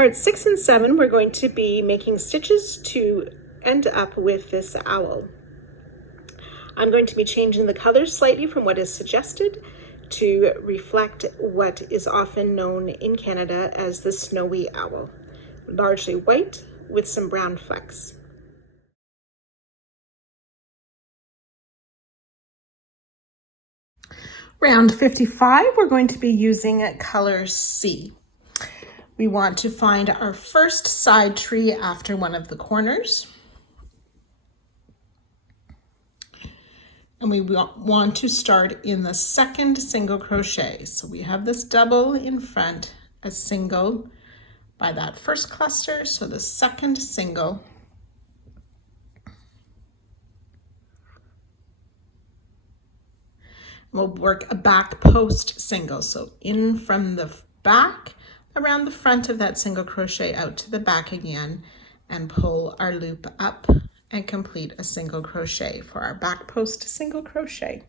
Part 6 and 7, we're going to be making stitches to end up with this owl. I'm going to be changing the colors slightly from what is suggested to reflect what is often known in Canada as the snowy owl, largely white with some brown flecks. Round 55, we're going to be using color C. We want to find our first side tree after one of the corners. And we want to start in the second single crochet. So we have this double in front, a single by that first cluster, so the second single. We'll work a back post single, so in from the back, around the front of that single crochet out to the back again, and pull our loop up and complete a single crochet for our back post single crochet.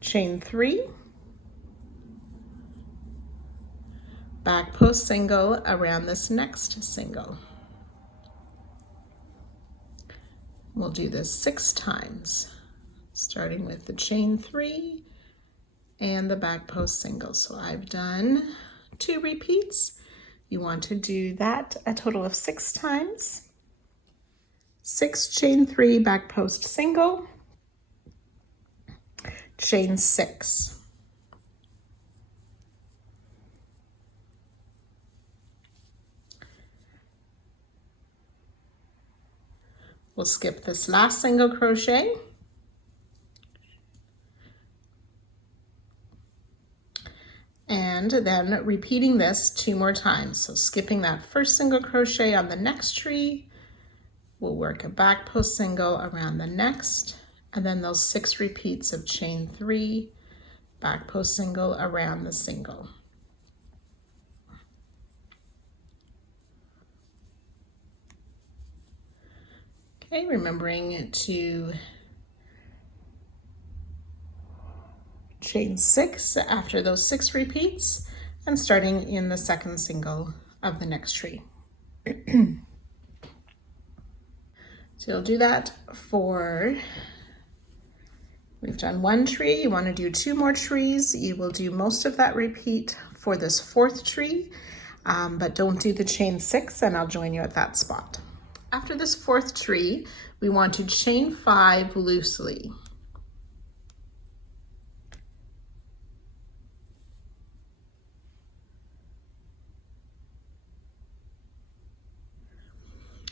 Chain 3, back post single around this next single. We'll do this 6 times, starting with the chain 3 and the back post single. So I've done 2 repeats. You want to do that a total of 6 times. 6 chain 3 back post single, chain 6. We'll skip this last single crochet. And then repeating this 2 more times. So skipping that first single crochet on the next tree, we'll work a back post single around the next, and then those 6 repeats of chain 3, back post single around the single. Okay, remembering to chain 6 after those 6 repeats and starting in the second single of the next tree. So you'll do that for, we've done 1 tree, you want to do 2 more trees. You will do most of that repeat for this 4th tree, but don't do the chain 6, and I'll join you at that spot. After this 4th tree, we want to chain 5 loosely.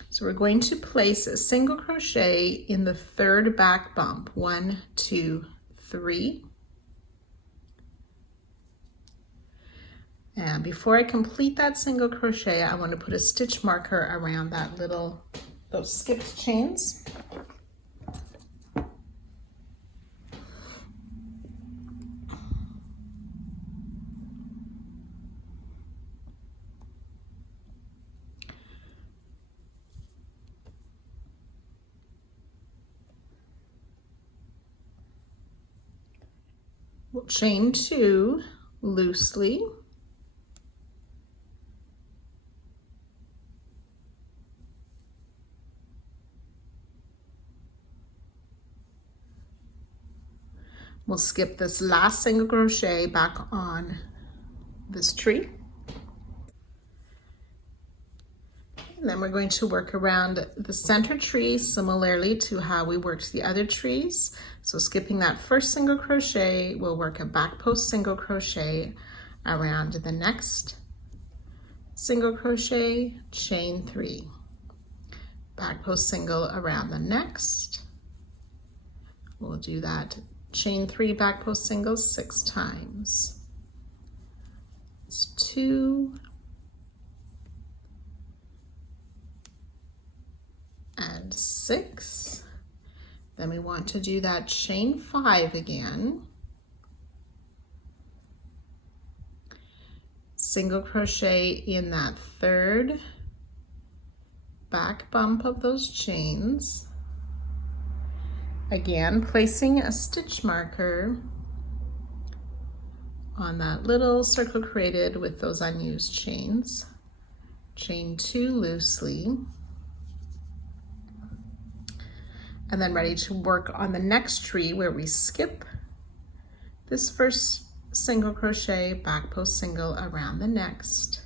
So we're going to place a single crochet in the 3rd back bump. 1, 2, 3. And before I complete that single crochet, I want to put a stitch marker around that those skipped chains. We'll chain 2 loosely. We'll skip this last single crochet back on this tree. And then we're going to work around the center tree similarly to how we worked the other trees. So skipping that first single crochet, we'll work a back post single crochet around the next single crochet, chain 3, back post single around the next. We'll do that chain 3 back post singles 6 times. It's 2 and 6. Then we want to do that chain 5 again. Single crochet in that 3rd back bump of those chains. Again, placing a stitch marker on that little circle created with those unused chains. Chain 2 loosely. And then ready to work on the next tree where we skip this first single crochet, back post single around the next,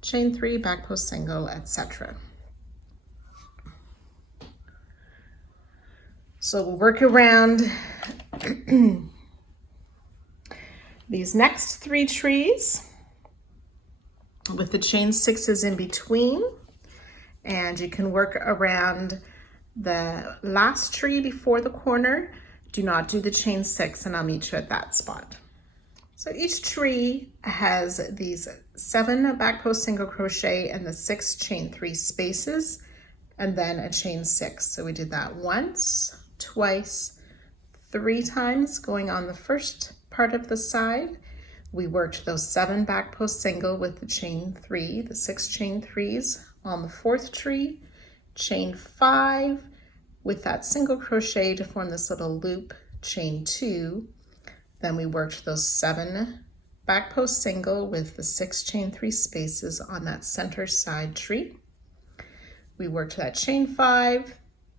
chain 3, back post single, etc. So we'll work around these next 3 trees with the chain 6s in between, and you can work around the last tree before the corner. Do not do the chain 6, and I'll meet you at that spot. So each tree has these 7 back post single crochet and the 6 chain 3 spaces, and then a chain 6. So we did that once, twice, 3 times going on the first part of the side. We worked those 7 back post single with the chain 3, the 6 chain 3s on the 4th tree, chain 5 with that single crochet to form this little loop, chain 2. Then we worked those 7 back post single with the 6 chain 3 spaces on that center side tree. We worked that chain 5,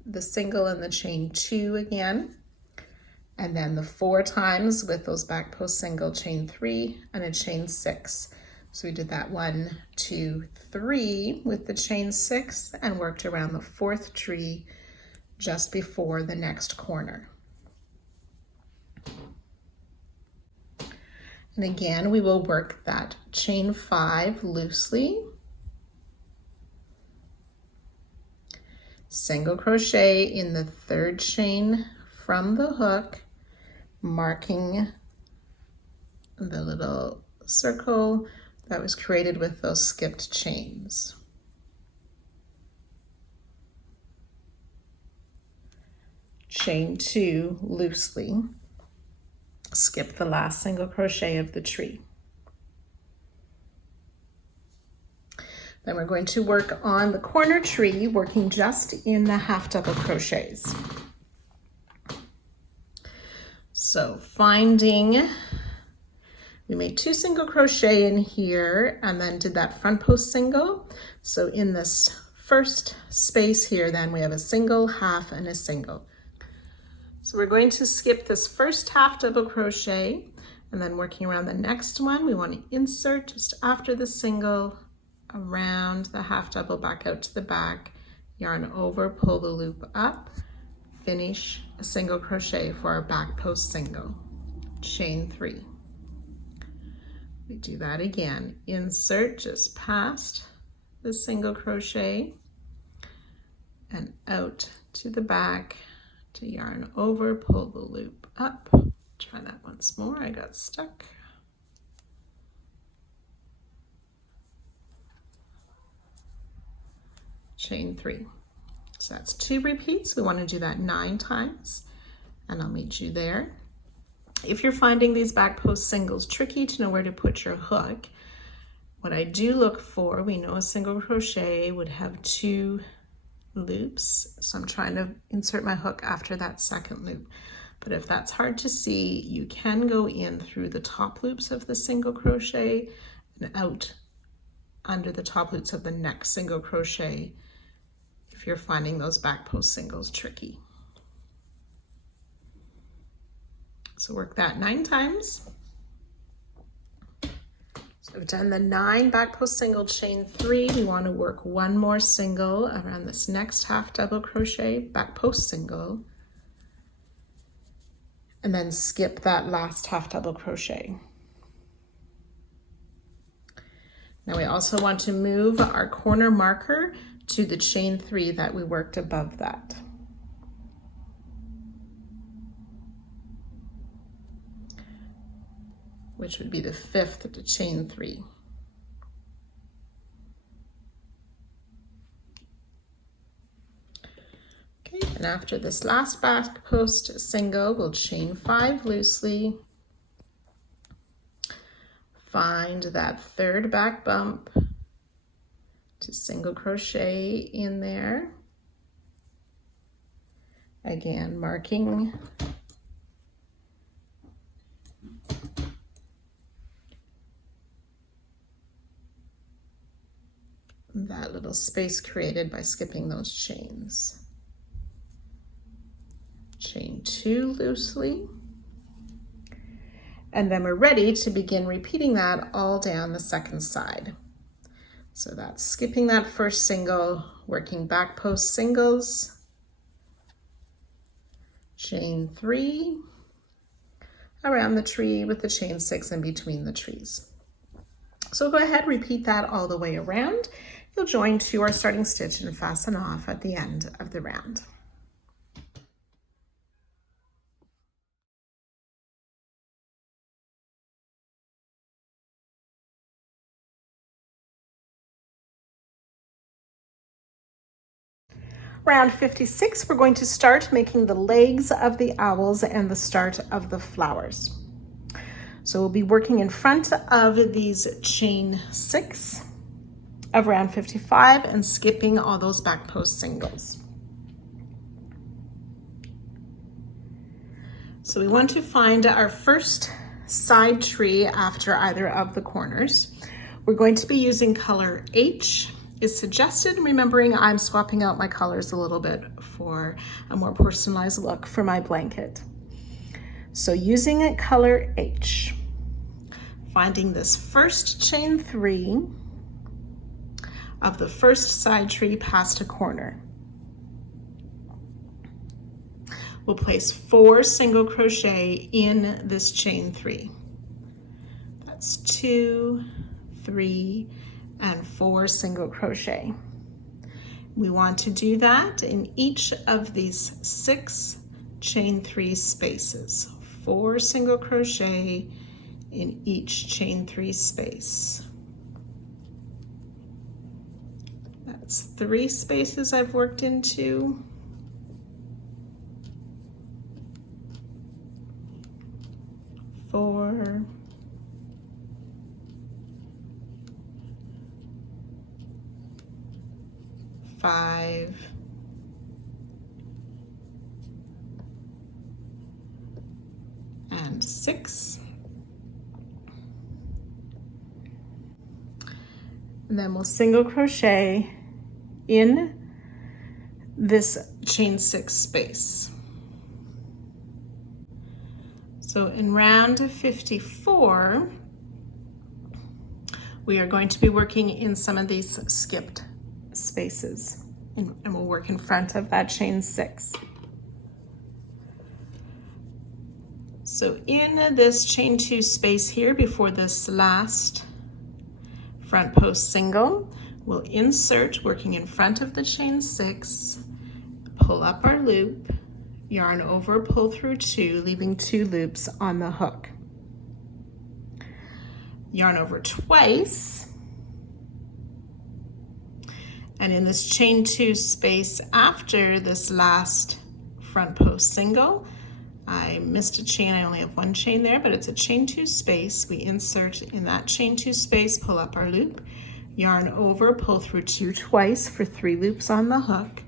the single and the chain 2 again, and then the 4 times with those back post single, chain 3 and a chain 6. So we did that 1, 2, 3 with the chain 6 and worked around the 4th tree just before the next corner. And again, we will work that chain 5 loosely, single crochet in the 3rd chain from the hook, marking the little circle that was created with those skipped chains. Chain 2 loosely, skip the last single crochet of the tree. Then we're going to work on the corner tree, working just in the half double crochets. So finding, we made 2 single crochet in here and then did that front post single. So in this first space here, then we have a single, half, and a single. So we're going to skip this first half double crochet, and then working around the next one, we want to insert just after the single, around the half double, back out to the back, yarn over, pull the loop up, finish a single crochet for our back post single, chain 3. We do that again, insert just past the single crochet and out to the back to yarn over, pull the loop up. Try that once more, I got stuck. Chain 3. So that's 2 repeats. We want to do that 9 times, and I'll meet you there. If you're finding these back post singles tricky to know where to put your hook, what I do look for, we know a single crochet would have 2 loops, so I'm trying to insert my hook after that 2nd loop. But if that's hard to see, you can go in through the top loops of the single crochet and out under the top loops of the next single crochet if you're finding those back post singles tricky. So work that 9 times. So we've done the 9 back post single, chain 3. We want to work 1 more single around this next half double crochet, back post single, and then skip that last half double crochet. Now we also want to move our corner marker to the chain 3 that we worked above that. Which would be the 5th to chain 3. Okay, and after this last back post single, we'll chain 5 loosely, find that 3rd back bump to single crochet in there, again marking that little space created by skipping those chains. Chain 2 loosely, and then we're ready to begin repeating that all down the second side. So that's skipping that first single, working back post singles, chain 3 around the tree with the chain 6 in between the trees. So go ahead, repeat that all the way around. You'll join to our starting stitch and fasten off at the end of the round. Round 56, we're going to start making the legs of the owls and the start of the flowers. So we'll be working in front of these chain 6 of round 55 and skipping all those back post singles. So we want to find our first side tree after either of the corners. We're going to be using color H is suggested, remembering I'm swapping out my colors a little bit for a more personalized look for my blanket. So using a color H, finding this first chain 3 of the first side tree past a corner. We'll place 4 single crochet in this chain 3. That's 2, 3, and 4 single crochet. We want to do that in each of these 6 chain 3 spaces. 4 single crochet in each chain 3 space. That's 3 spaces I've worked into. Four, 5, and 6. And then we'll single crochet in this chain 6 space. So in round 54, we are going to be working in some of these skipped spaces, and we'll work in front of that chain 6. So in this chain 2 space here before this last front post single, we'll insert, working in front of the chain 6, pull up our loop, yarn over, pull through 2, leaving 2 loops on the hook. Yarn over twice, and in this chain 2 space after this last front post single, I missed a chain, I only have 1 chain there, but it's a chain 2 space. We insert in that chain 2 space, pull up our loop, yarn over, pull through 2 twice for 3 loops on the hook,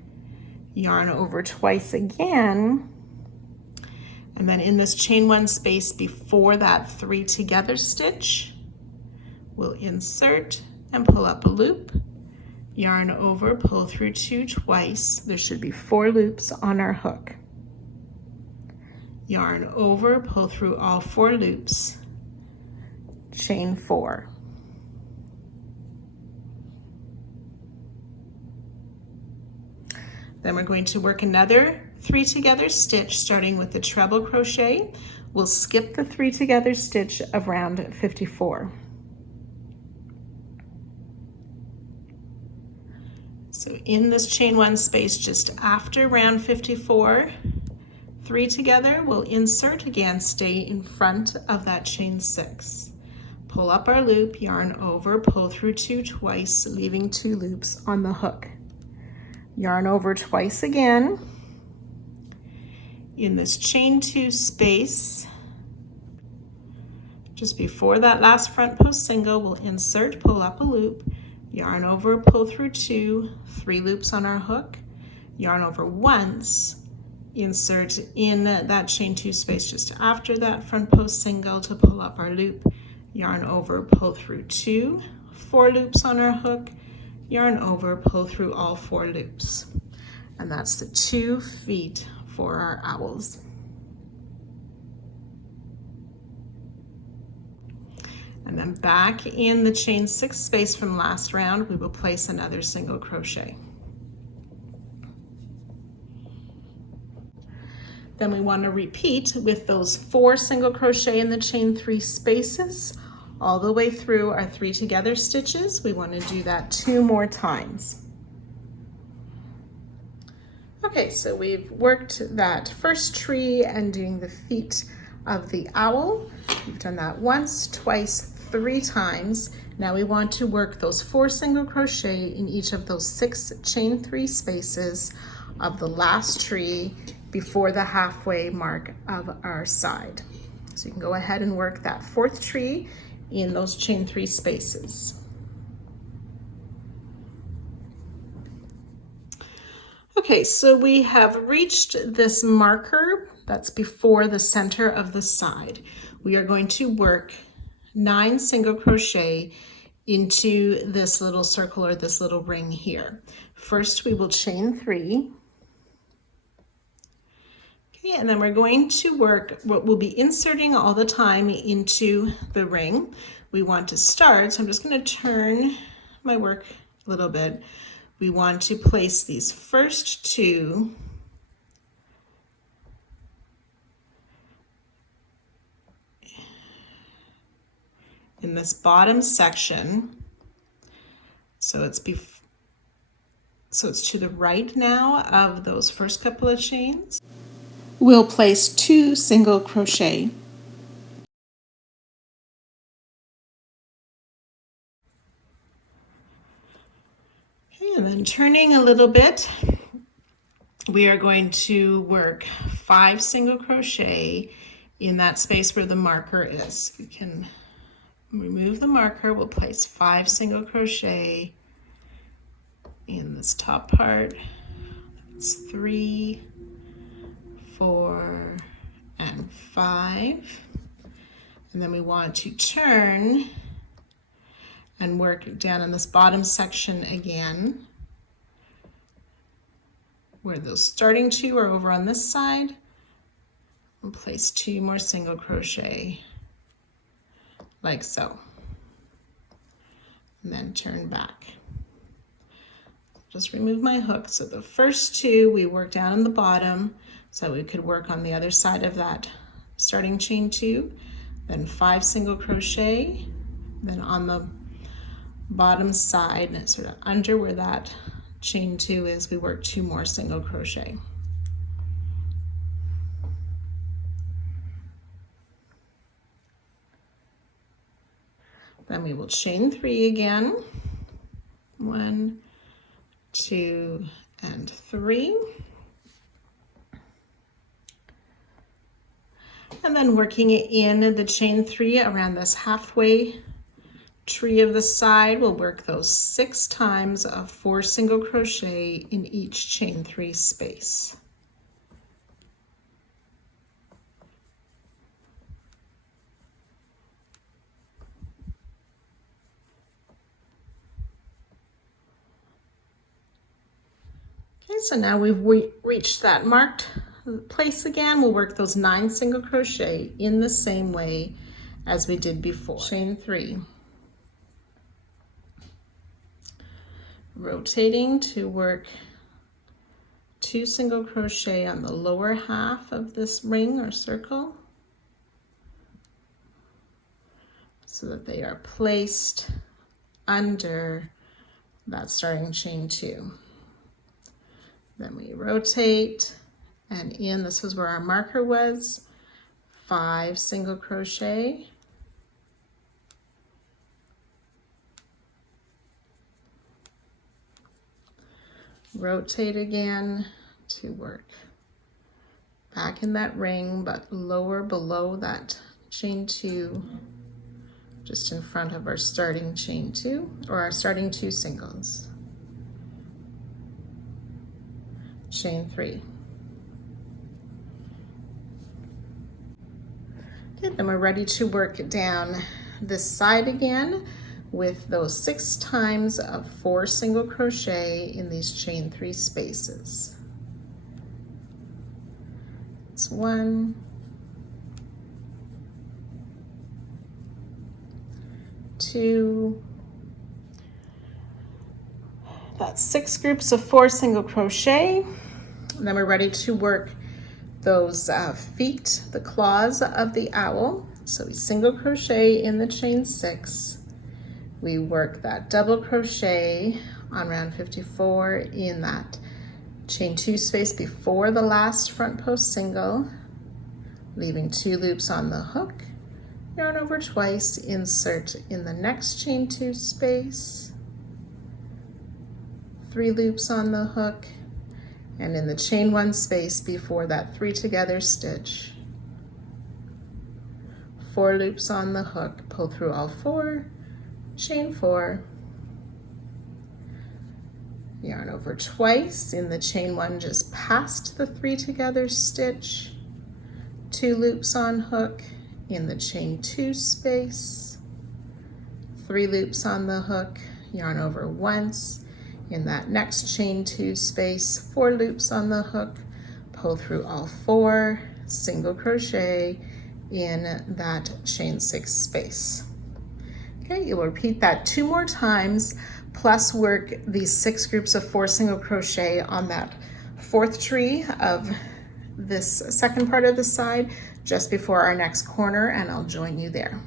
yarn over twice again, and then in this chain 1 space before that 3 together stitch, we'll insert and pull up a loop, yarn over, pull through 2 twice. There should be 4 loops on our hook. Yarn over, pull through all 4 loops, chain 4. Then we're going to work another 3 together stitch starting with the treble crochet. We'll skip the 3 together stitch of round 54. So in this chain 1 space just after round 54, 3 together, we'll insert again, stay in front of that chain 6. Pull up our loop, yarn over, pull through 2 twice, leaving 2 loops on the hook. Yarn over twice again. In this chain 2 space, just before that last front post single, we'll insert, pull up a loop, yarn over, pull through 2, 3 loops on our hook, yarn over once, insert in that chain 2 space just after that front post single to pull up our loop, yarn over, pull through 2, 4 loops on our hook, yarn over, pull through all 4 loops. And that's the 2 feet for our owls. And then back in the chain 6 space from last round, we will place another single crochet. Then we want to repeat with those 4 single crochet in the chain 3 spaces all the way through our 3 together stitches. We want to do that 2 more times. Okay, so we've worked that first tree and doing the feet of the owl. We've done that once, twice, 3 times. Now we want to work those 4 single crochet in each of those 6 chain 3 spaces of the last tree before the halfway mark of our side. So you can go ahead and work that 4th tree in those chain 3 spaces. Okay, so we have reached this marker that's before the center of the side. We are going to work 9 single crochet into this little circle or this little ring here. First, we will chain 3. Okay, and then we're going to work what we'll be inserting all the time into the ring. We want to start, so I'm just going to turn my work a little bit. We want to place these first 2 in this bottom section. So it's to the right now of those first couple of chains. We'll place 2 single crochet. Okay, and then turning a little bit, we are going to work 5 single crochet in that space where the marker is. You can remove the marker. We'll place 5 single crochet in this top part. It's 3, 4, and 5. And then we want to turn and work down in this bottom section again, where those starting 2 are over on this side. We'll place 2 more single crochet like so, and then turn back. Just remove my hook. So the first 2 we work down in the bottom, so we could work on the other side of that starting chain 2, then 5 single crochet, then on the bottom side, sort of under where that chain 2 is, we work 2 more single crochet. Then we will chain 3 again. 1, 2, and 3. And then working in the chain 3 around this halfway tree of the side, we'll work those 6 times of 4 single crochet in each chain 3 space. Okay, so now we've reached that marked place again. We'll work those 9 single crochet in the same way as we did before. Chain 3. Rotating to work 2 single crochet on the lower half of this ring or circle so that they are placed under that starting chain 2. Then we rotate, and in, this was where our marker was, 5 single crochet. Rotate again to work back in that ring, but lower below that chain 2, just in front of our starting chain 2, or our starting 2 singles. Chain 3. Okay, then we're ready to work down this side again with those 6 times of 4 single crochet in these chain 3 spaces. It's 1, 2, that's 6 groups of 4 single crochet. And then we're ready to work those feet, the claws of the owl. So we single crochet in the chain 6. We work that double crochet on round 54 in that chain 2 space before the last front post single, leaving 2 loops on the hook, yarn over twice, insert in the next chain 2 space, 3 loops on the hook, and in the chain 1 space before that 3 together stitch, 4 loops on the hook, pull through all 4, chain 4, yarn over twice in the chain 1 just past the 3 together stitch, 2 loops on hook in the chain 2 space, 3 loops on the hook, yarn over once in that next chain 2 space, 4 loops on the hook, pull through all 4, single crochet in that chain 6 space. Okay, you'll repeat that 2 more times, plus work these 6 groups of 4 single crochet on that 4th tree of this second part of the side just before our next corner, and I'll join you there.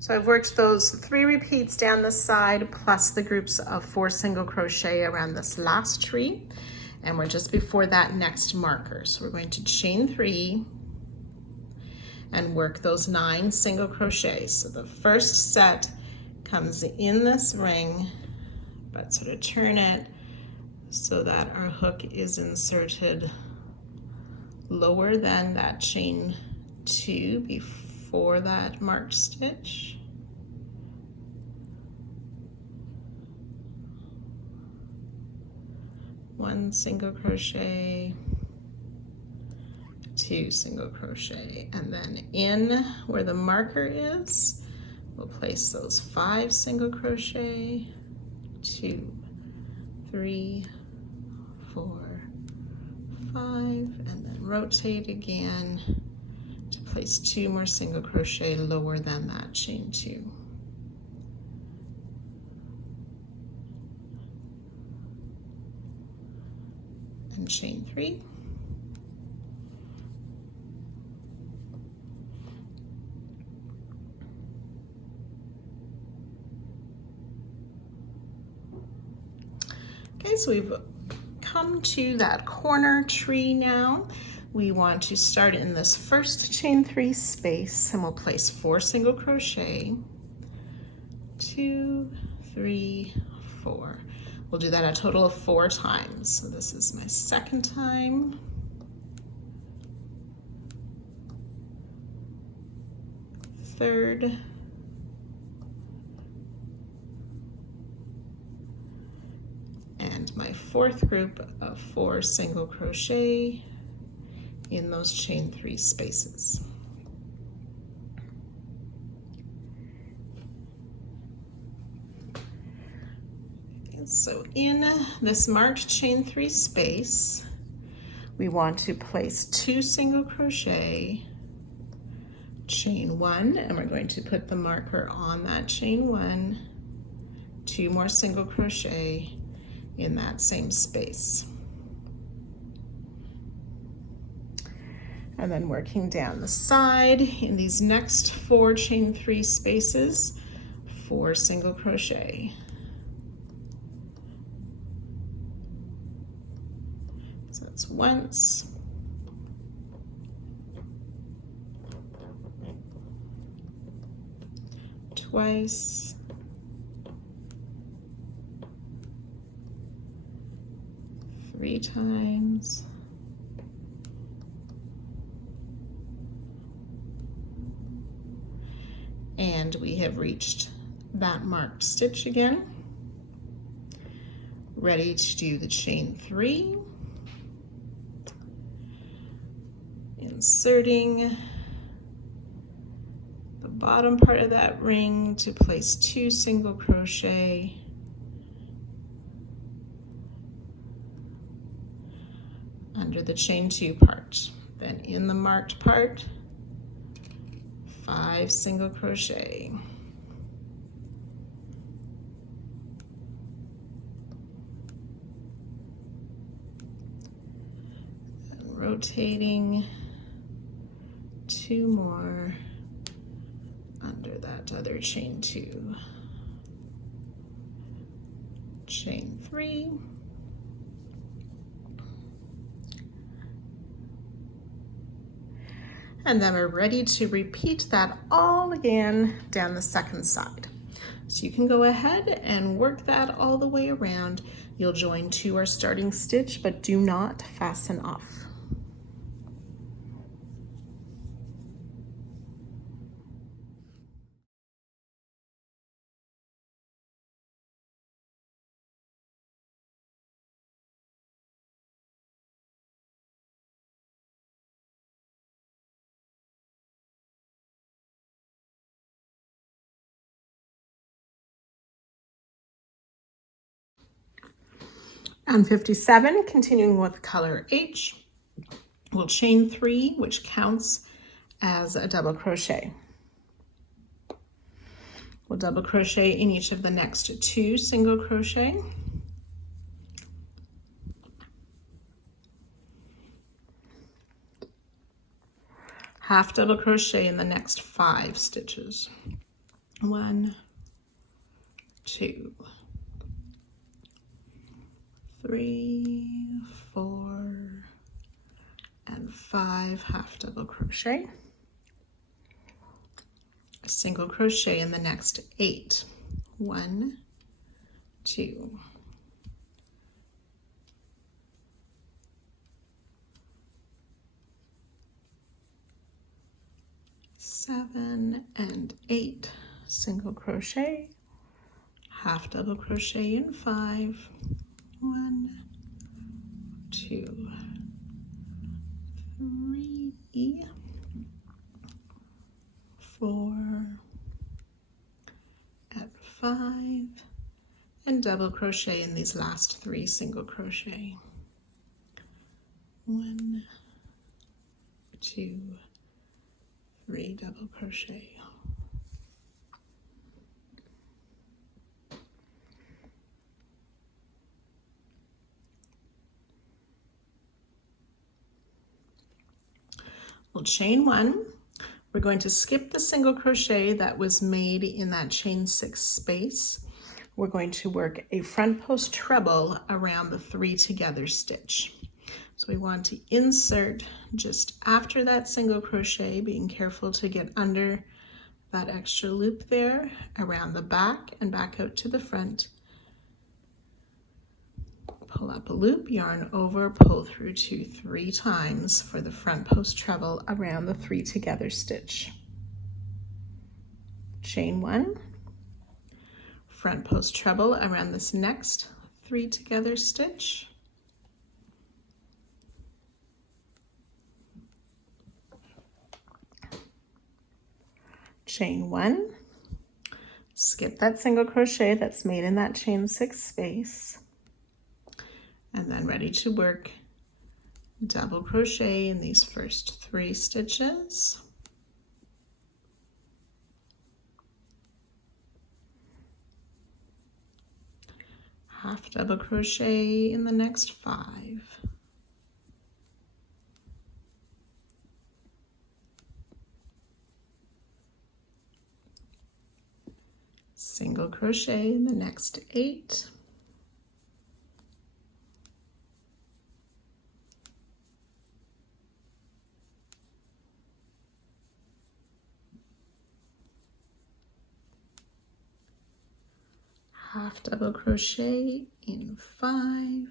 So I've worked those 3 repeats down the side plus the groups of 4 single crochet around this last tree, and we're just before that next marker. So we're going to chain 3 and work those 9 single crochets. So the first set comes in this ring, but sort of turn it so that our hook is inserted lower than that chain 2 before that marked stitch. One single crochet, 2 single crochet, and then in where the marker is, we'll place those 5 single crochet, 2, 3, 4, 5, and then rotate again to place 2 more single crochet lower than that chain 2. And chain 3. Okay, so we've come to that corner tree now. We want to start in this first chain 3 space, and we'll place 4 single crochet, 2, 3, 4. We'll do that a total of 4 times. So this is my second time. Third. And my 4th group of 4 single crochet in those chain 3 spaces. So in this marked chain 3 space, we want to place 2 single crochet, chain 1, and we're going to put the marker on that chain 1, 2 more single crochet in that same space. And then working down the side in these next 4 chain 3 spaces, 4 single crochet. So that's once, twice, three times, and we have reached that marked stitch again. Ready to do the chain 3. inserting the bottom part of that ring to place 2 single crochet under the chain 2 part. Then in the marked part, 5 single crochet. And rotating 2 more under that other chain 2. Chain 3. And then we're ready to repeat that all again down the second side. So you can go ahead and work that all the way around. You'll join to our starting stitch, but do not fasten off. On 57, continuing with color H, we'll chain 3, which counts as a double crochet. We'll double crochet in each of the next 2 single crochet. Half double crochet in the next 5 stitches. 1, 2, 3, 4, and 5 half double crochet. A single crochet in the next 8. 1, 2, 7 and 8 single crochet, half double crochet in 5. 1, 2, 3, 4, and 5, and double crochet in these last 3 single crochet. 1, 2, 3 double crochet. We'll chain 1. We're going to skip the single crochet that was made in that chain 6 space. We're going to work a front post treble around the 3 together stitch. So we want to insert just after that single crochet, being careful to get under that extra loop there, around the back and back out to the front. Pull up a loop, yarn over, pull through 2 3 times for the front post treble around the 3 together stitch. Chain 1, front post treble around this next 3 together stitch. Chain 1, skip that single crochet that's made in that chain 6 space, and then ready to work double crochet in these first 3 stitches. Half double crochet in the next 5. Single crochet in the next 8. Half double crochet in 5.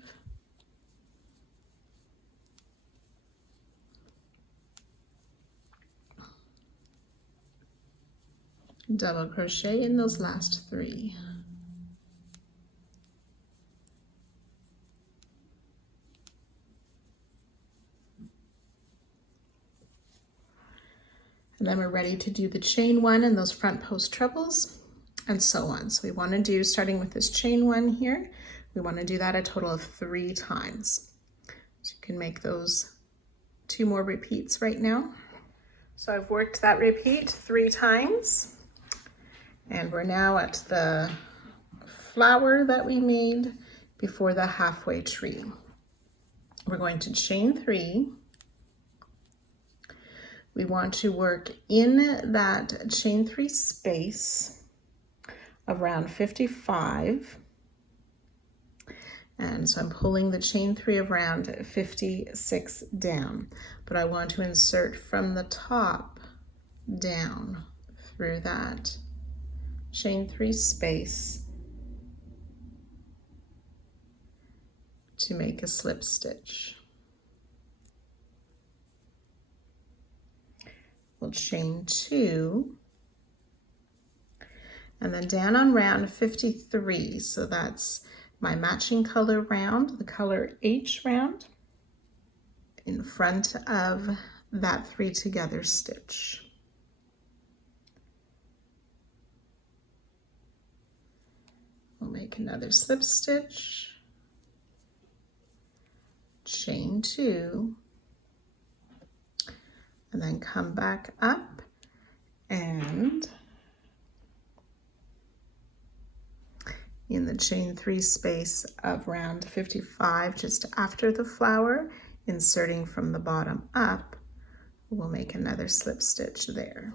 Double crochet in those last 3. And then we're ready to do the chain 1 and those front post trebles and so on. So we want to do, starting with this chain 1 here, we want to do that a total of 3 times. So you can make those 2 more repeats right now. So I've worked that repeat 3 times, and we're now at the flower that we made before the halfway tree. We're going to chain 3. We want to work in that chain 3 space around 55. And so I'm pulling the chain 3 around 56 down, but I want to insert from the top down through that chain 3 space to make a slip stitch. We'll chain 2 and then down on round 53. So that's my matching color round, the color H round, in front of that 3 together stitch. We'll make another slip stitch, chain 2, and then come back up and in the chain 3 space of round 55, just after the flower, inserting from the bottom up, we'll make another slip stitch there.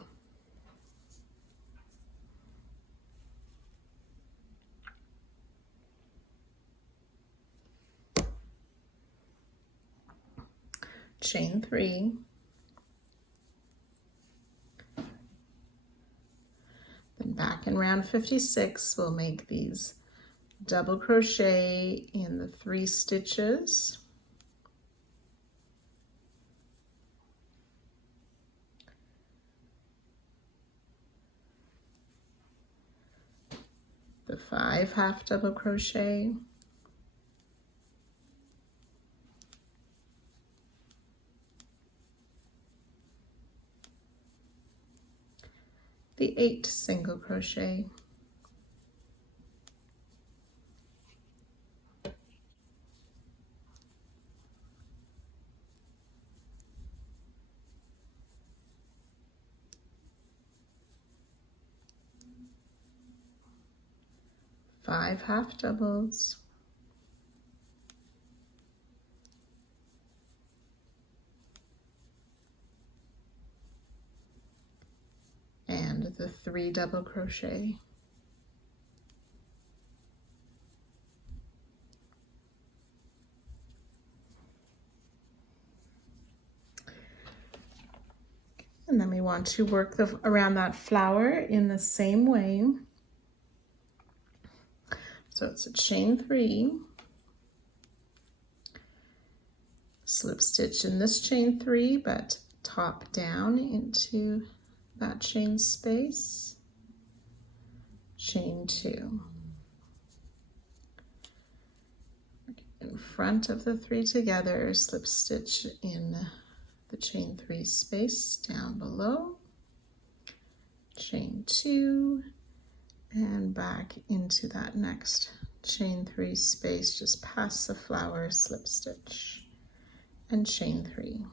Chain 3, then back in round 56, we'll make these double crochet in the 3 stitches, the 5 half double crochet, the 8 single crochet, five half doubles, and the 3 double crochet. And then we want to work around that flower in the same way. So it's a chain 3, slip stitch in this chain 3, but top down into that chain space, chain 2. In front of the 3 together, slip stitch in the chain 3 space down below, chain 2, and back into that next chain 3 space just past the flower, slip stitch and chain 3.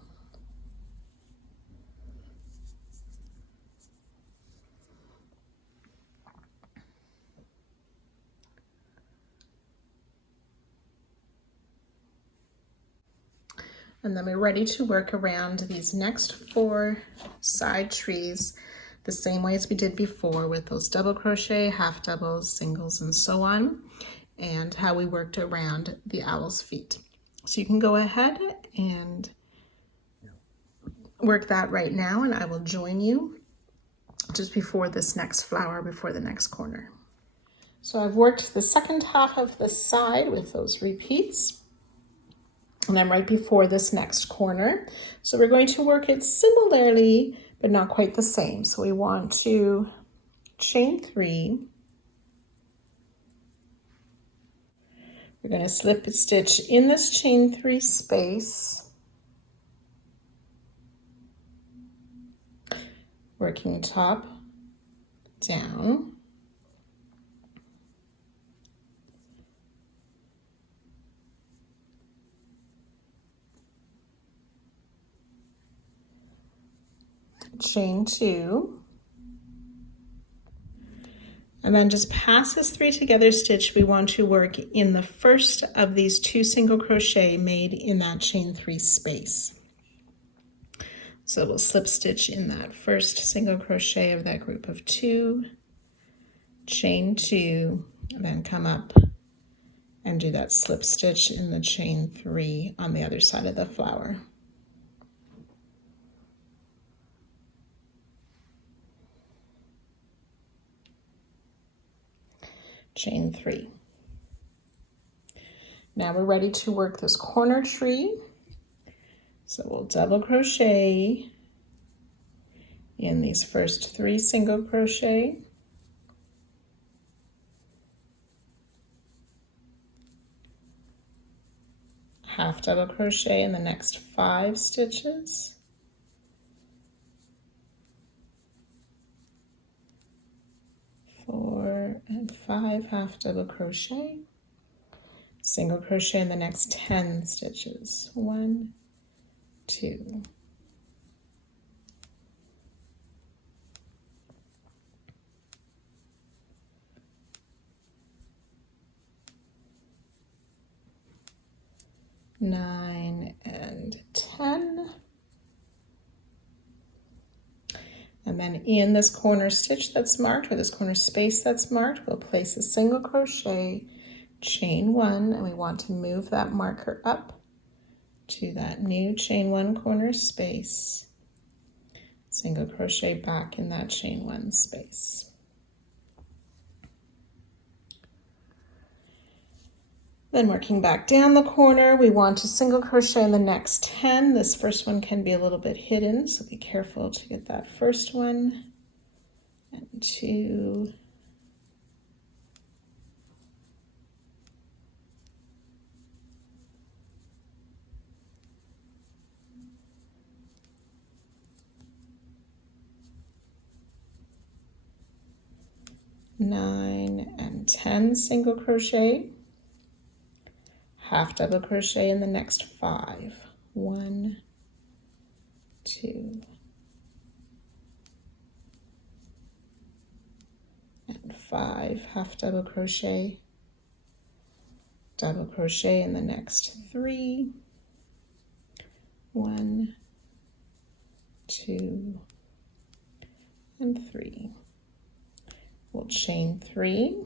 And then we're ready to work around these next 4 side trees the same way as we did before with those double crochet, half doubles, singles, and so on, and how we worked around the owl's feet. So you can go ahead and work that right now, and I will join you just before this next flower, before the next corner. So I've worked the second half of the side with those repeats, and I'm right before this next corner. So we're going to work it similarly, but not quite the same. So we want to chain 3. We're going to slip a stitch in this chain 3 space, working top down. Chain 2, and then just past this 3 together stitch, we want to work in the first of these 2 single crochet made in that chain 3 space. So we'll slip stitch in that first single crochet of that group of 2, chain 2, and then come up and do that slip stitch in the chain 3 on the other side of the flower. Chain 3. Now we're ready to work this corner tree. So we'll double crochet in these first 3 single crochet, half double crochet in the next 5 stitches, and 5 half double crochet, single crochet in the next 10 stitches, 1, 2, 9 and 10. And then in this corner stitch that's marked, or this corner space that's marked, we'll place a single crochet, chain 1, and we want to move that marker up to that new chain 1 corner space, single crochet back in that chain 1 space. Then working back down the corner, we want to single crochet in the next 10. This first one can be a little bit hidden, so be careful to get that first one, and 2, nine and 10 single crochet, half double crochet in the next 5, 1, 2, and 5 half double crochet in the next 3, 1, 2, and 3. We'll chain 3.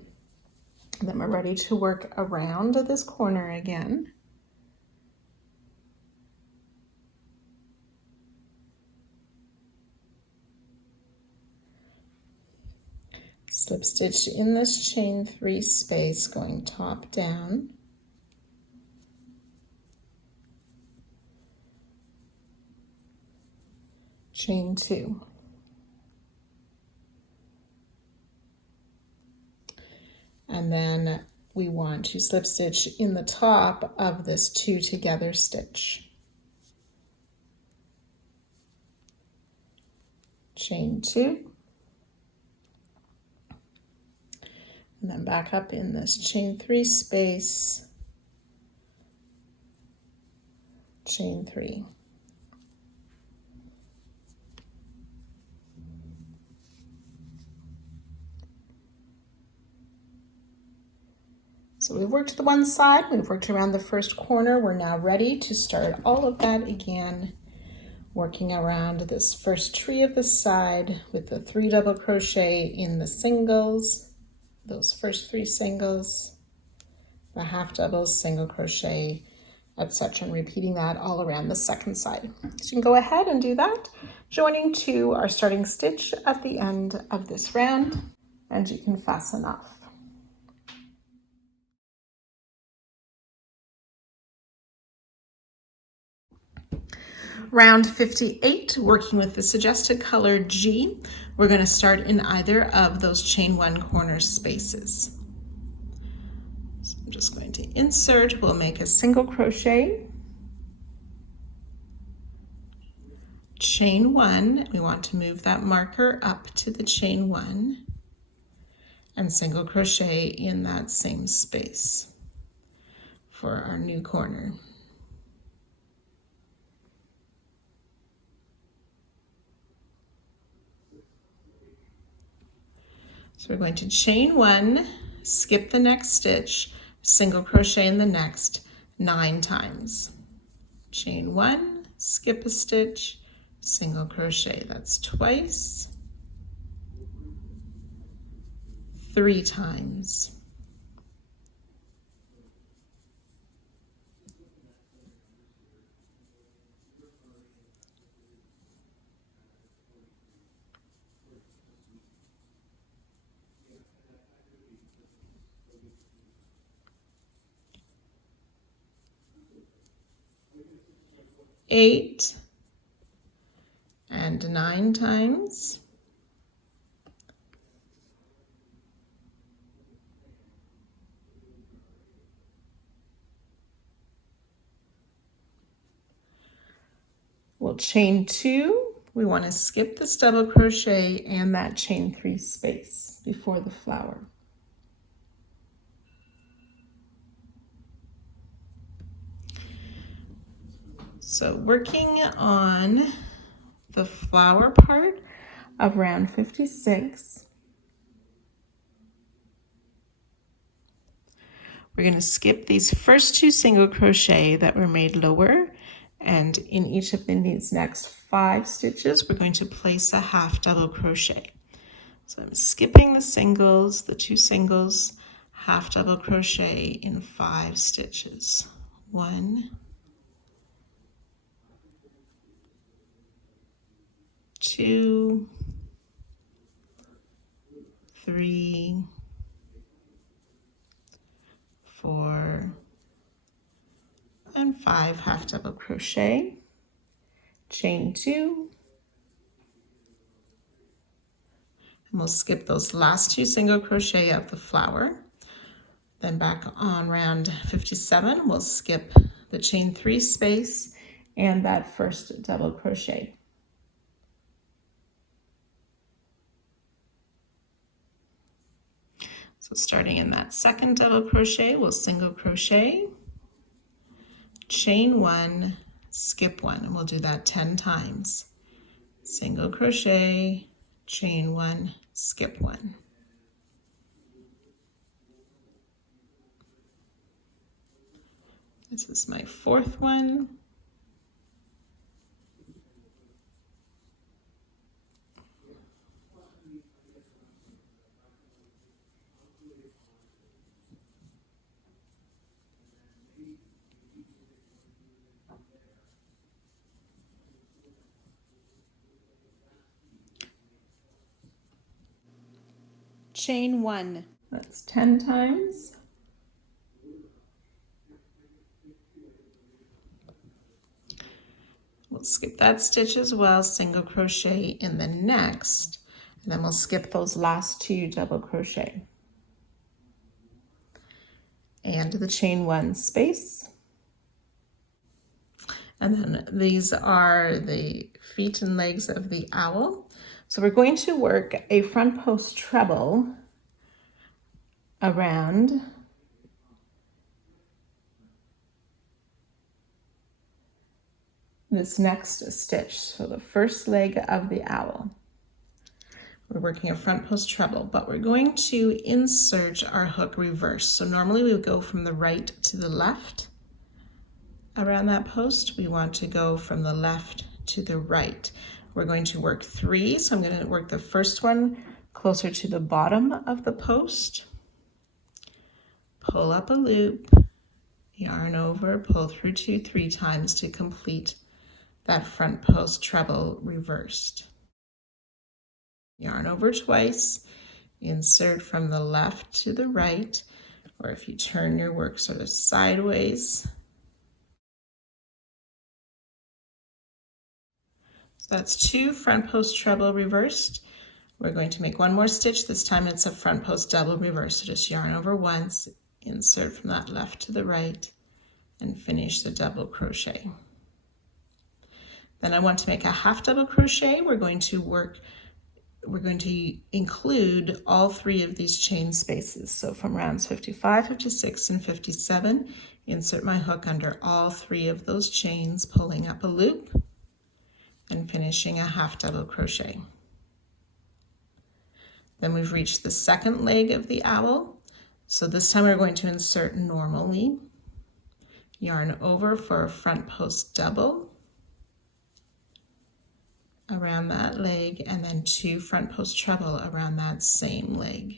Then we're ready to work around this corner again. Slip stitch in this chain 3 space, going top down. Chain 2. And then we want to slip stitch in the top of this 2 together stitch. Chain 2. And then back up in this chain 3 space, chain 3. So we've worked the one side, we've worked around the first corner. We're now ready to start all of that again, working around this first tree of the side with the 3 double crochet in the singles, those first 3 singles, the half doubles, single crochet, etc., and repeating that all around the second side. So you can go ahead and do that, joining to our starting stitch at the end of this round, and you can fasten off. Round 58, working with the suggested color G, we're going to start in either of those chain 1 corner spaces. So I'm just going to insert, we'll make a single crochet, chain 1, we want to move that marker up to the chain 1 and single crochet in that same space for our new corner. So we're going to chain 1, skip the next stitch, single crochet in the next 9 times. Chain 1, skip a stitch, single crochet. That's twice, 3 times. Eight and 9 times. We'll chain 2. We want to skip this double crochet and that chain 3 space before the flower. So working on the flower part of round 56, we're going to skip these first 2 single crochet that were made lower, and in each of these next 5 stitches we're going to place a half double crochet. So I'm skipping the singles, the 2 singles, half double crochet in 5 stitches. 1, 2, 3, 4, and 5 half double crochet, chain 2, and we'll skip those last 2 single crochet of the flower. Then back on round 57, we'll skip the chain 3 space and that first double crochet. So starting in that second double crochet, we'll single crochet, chain 1, skip 1, and we'll do that 10 times. Single crochet, chain 1, skip 1. This is my 4th one. Chain 1. That's 10 times. We'll skip that stitch as well, single crochet in the next, and then we'll skip those last 2 double crochet. And the chain 1 space. And then these are the feet and legs of the owl. So we're going to work a front post treble around this next stitch. So the first leg of the owl. We're working a front post treble, but we're going to insert our hook reverse. So normally we would go from the right to the left around that post. We want to go from the left to the right. We're going to work 3, so I'm going to work the first one closer to the bottom of the post, pull up a loop, yarn over, pull through 2 3 times to complete that front post treble reversed. Yarn over twice, insert from the left to the right, or if you turn your work sort of sideways. So that's 2 front post treble reversed. We're going to make 1 more stitch. This time it's a front post double reverse. So just yarn over once, insert from that left to the right, and finish the double crochet. Then I want to make a half double crochet. We're going to include all 3 of these chain spaces. So from rounds 55, 56, and 57, insert my hook under all 3 of those chains, pulling up a loop and finishing a half double crochet. Then we've reached the second leg of the owl. So this time we're going to insert normally, yarn over for a front post double around that leg, and then 2 front post treble around that same leg.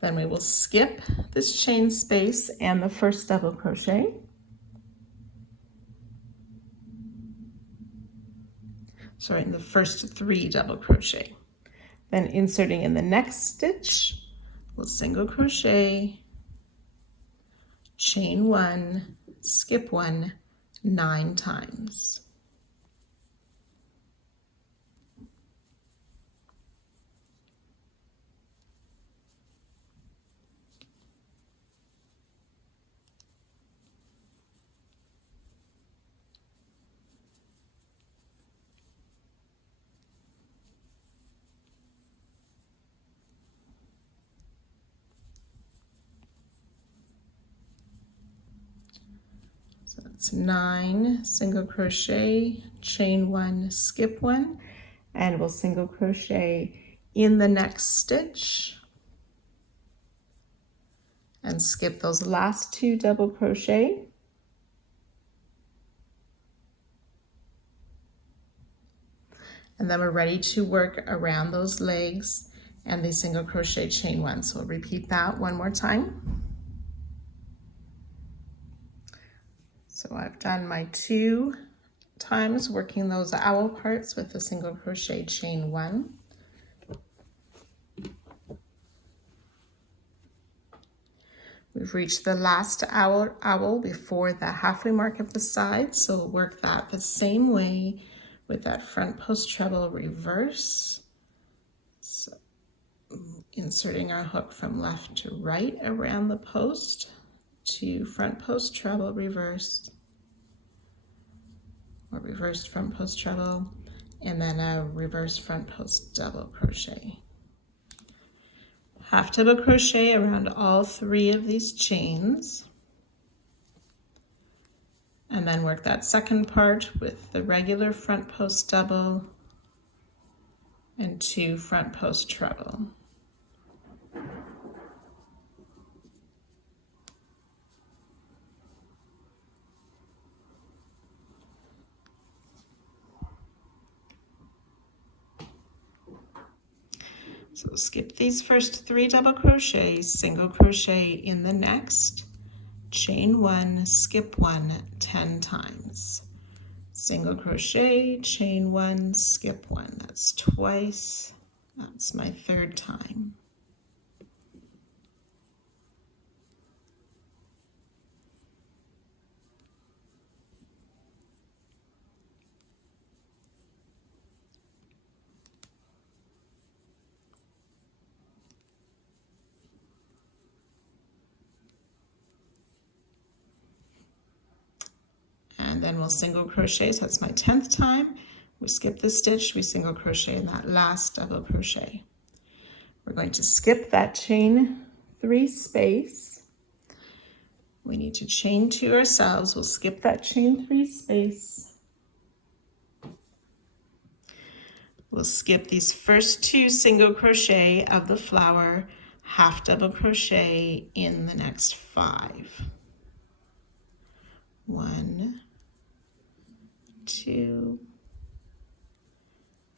Then we will skip this chain space and the first double crochet. Sorry, in the first 3 double crochet. Then inserting in the next stitch, we'll single crochet, chain 1, skip 1, 9 times. So that's 9 single crochet, chain 1, skip 1, and we'll single crochet in the next stitch and skip those last 2 double crochet. And then we're ready to work around those legs and the single crochet, chain 1. So we'll repeat that one more time. So I've done my 2 times working those owl parts with the single crochet, chain 1. We've reached the last owl before the halfway mark of the side, so we'll work that the same way with that front post treble reverse. So inserting our hook from left to right around the post, 2 front post treble reversed, or reversed front post treble, and then a reverse front post double crochet. Half double crochet around all 3 of these chains, and then work that second part with the regular front post double and 2 front post treble. So skip these first 3 double crochets, single crochet in the next, chain 1, skip 1, 10 times. Single crochet, chain 1, skip 1. That's twice. That's my 3rd time. And then we'll single crochet, so that's my 10th time. We skip the stitch, we single crochet in that last double crochet. We're going to skip that chain 3 space. We need to chain 2 ourselves. We'll skip that chain 3 space. We'll skip these first 2 single crochet of the flower, half double crochet in the next 5. 1, 2,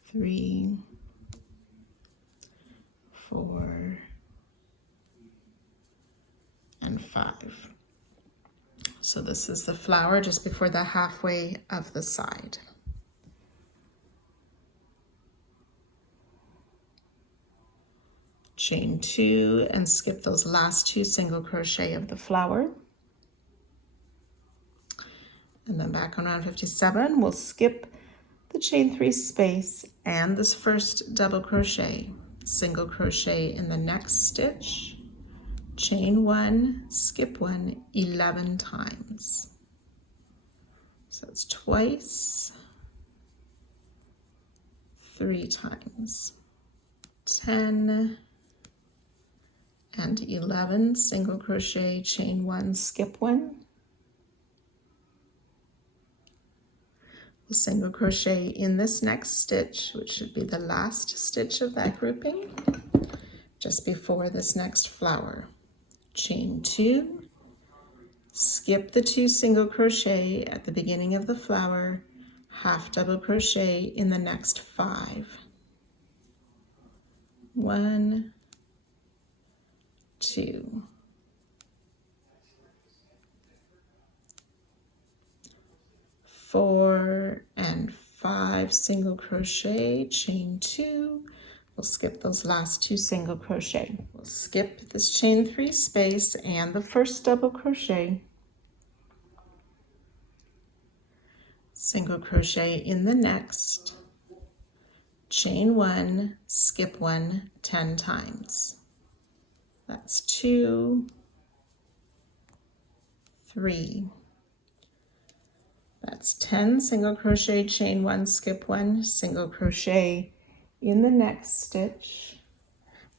3, 4, and 5. So this is the flower just before the halfway of the side. Chain 2 and skip those last 2 single crochet of the flower. And then back on round 57, we'll skip the chain 3 space and this first double crochet, single crochet in the next stitch, chain 1, skip 1, 11 times. So it's twice, 3 times, 10 and 11, single crochet, chain 1, skip 1. We'll single crochet in this next stitch, which should be the last stitch of that grouping, just before this next flower. Chain 2, skip the 2 single crochet at the beginning of the flower, half double crochet in the next 5. 1, 2, 4 and 5 single crochet, chain 2. We'll skip those last 2 single crochet. We'll skip this chain 3 space and the first double crochet, single crochet in the next, chain 1, skip 1, 10 times. That's 2, 3. That's 10 single crochet, chain 1, skip 1, single crochet in the next stitch.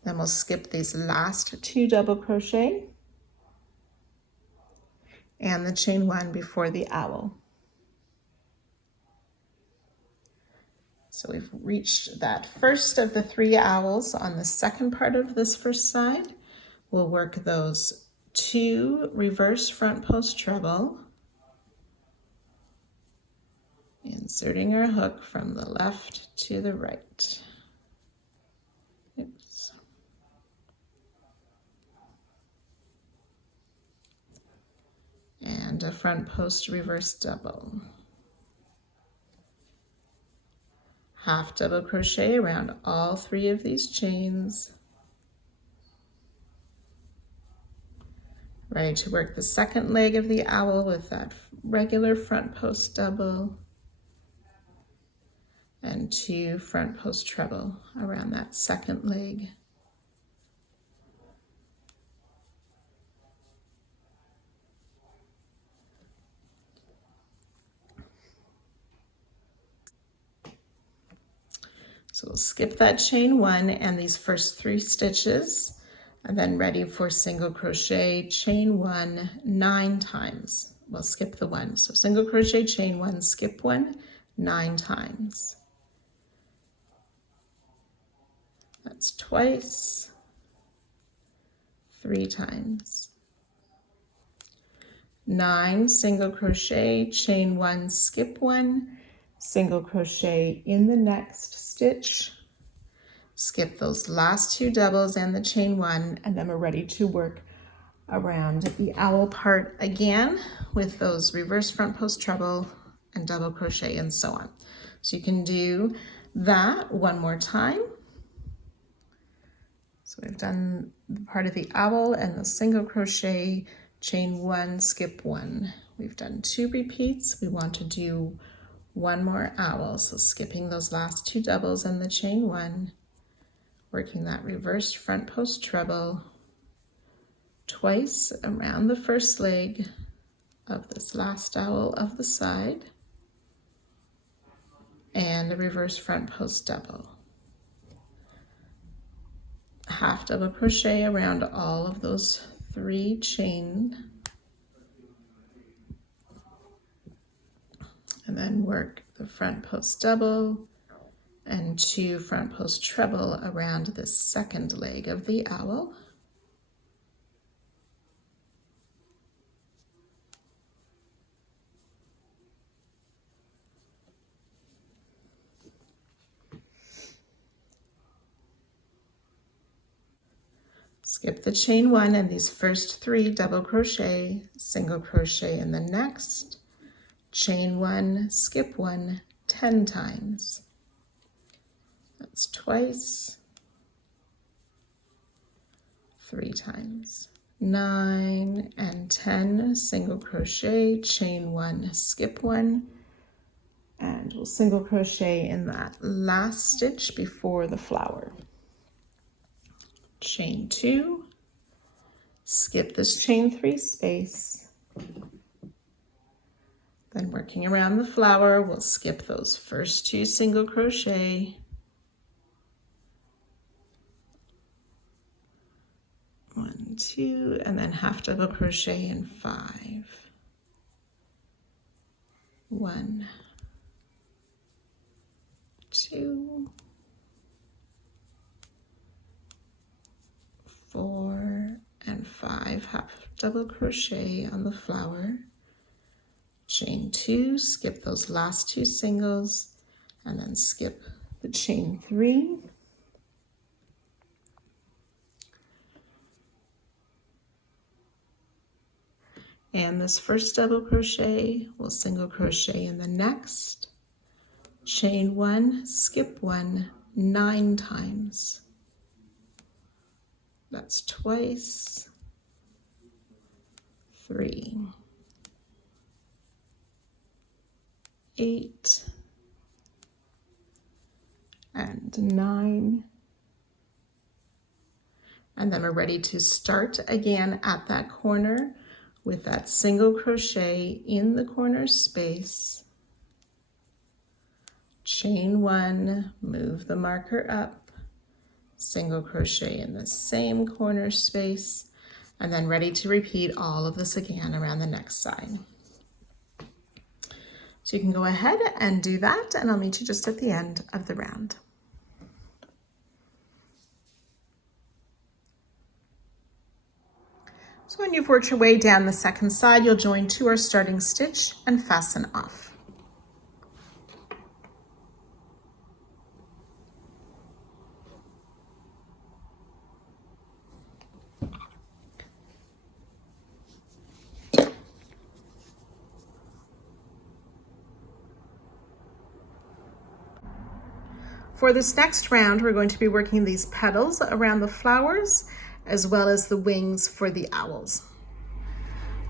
Then we'll skip these last 2 double crochet and the chain 1 before the owl. So we've reached that first of the 3 owls on the second part of this first side. We'll work those 2 reverse front post treble, inserting our hook from the left to the right. Oops. And a front post reverse double. Half double crochet around all 3 of these chains. Ready to work the second leg of the owl with that regular front post double and 2 front post treble around that second leg. So we'll skip that chain 1 and these first 3 stitches, and then ready for single crochet, chain 1, 9 times. We'll skip the 1. So single crochet, chain 1, skip 1, 9 times. That's twice, 3 times. 9 single crochet, chain 1, skip 1, single crochet in the next stitch. Skip those last 2 doubles and the chain 1, and then we're ready to work around the owl part again with those reverse front post treble and double crochet and so on. So you can do that one more time. So we've done the part of the owl and the single crochet, chain 1, skip 1. We've done 2 repeats. We want to do 1 more owl. So skipping those last 2 doubles and the chain 1, working that reversed front post treble twice around the first leg of this last owl of the side, and a reverse front post double. Half double crochet around all of those 3 chain, and then work the front post double and 2 front post treble around the second leg of the owl. Skip the chain 1 and these first 3 double crochet, single crochet in the next, chain 1, skip 1, 10 times. That's twice, 3 times. 9 and 10 single crochet, chain 1, skip 1, And we'll single crochet in that last stitch before the flower. Chain 2, skip this chain 3 space. Then working around the flower, we'll skip those first 2 single crochet. 1, 2, and then half double crochet in 5. 1, 2, 4, and 5, half double crochet on the flower. Chain 2, skip those last 2 singles, and then skip the chain 3. And this first double crochet, we'll single crochet in the next. Chain 1, skip 1, 9 times. That's twice. 3, 8, and 9. And then we're ready to start again at that corner with that single crochet in the corner space. Chain 1, move the marker up, single crochet in the same corner space, and then ready to repeat all of this again around the next side. So you can go ahead and do that, and I'll meet you just at the end of the round. So when you've worked your way down the second side, you'll join to our starting stitch and fasten off. For this next round, we're going to be working these petals around the flowers as well as the wings for the owls.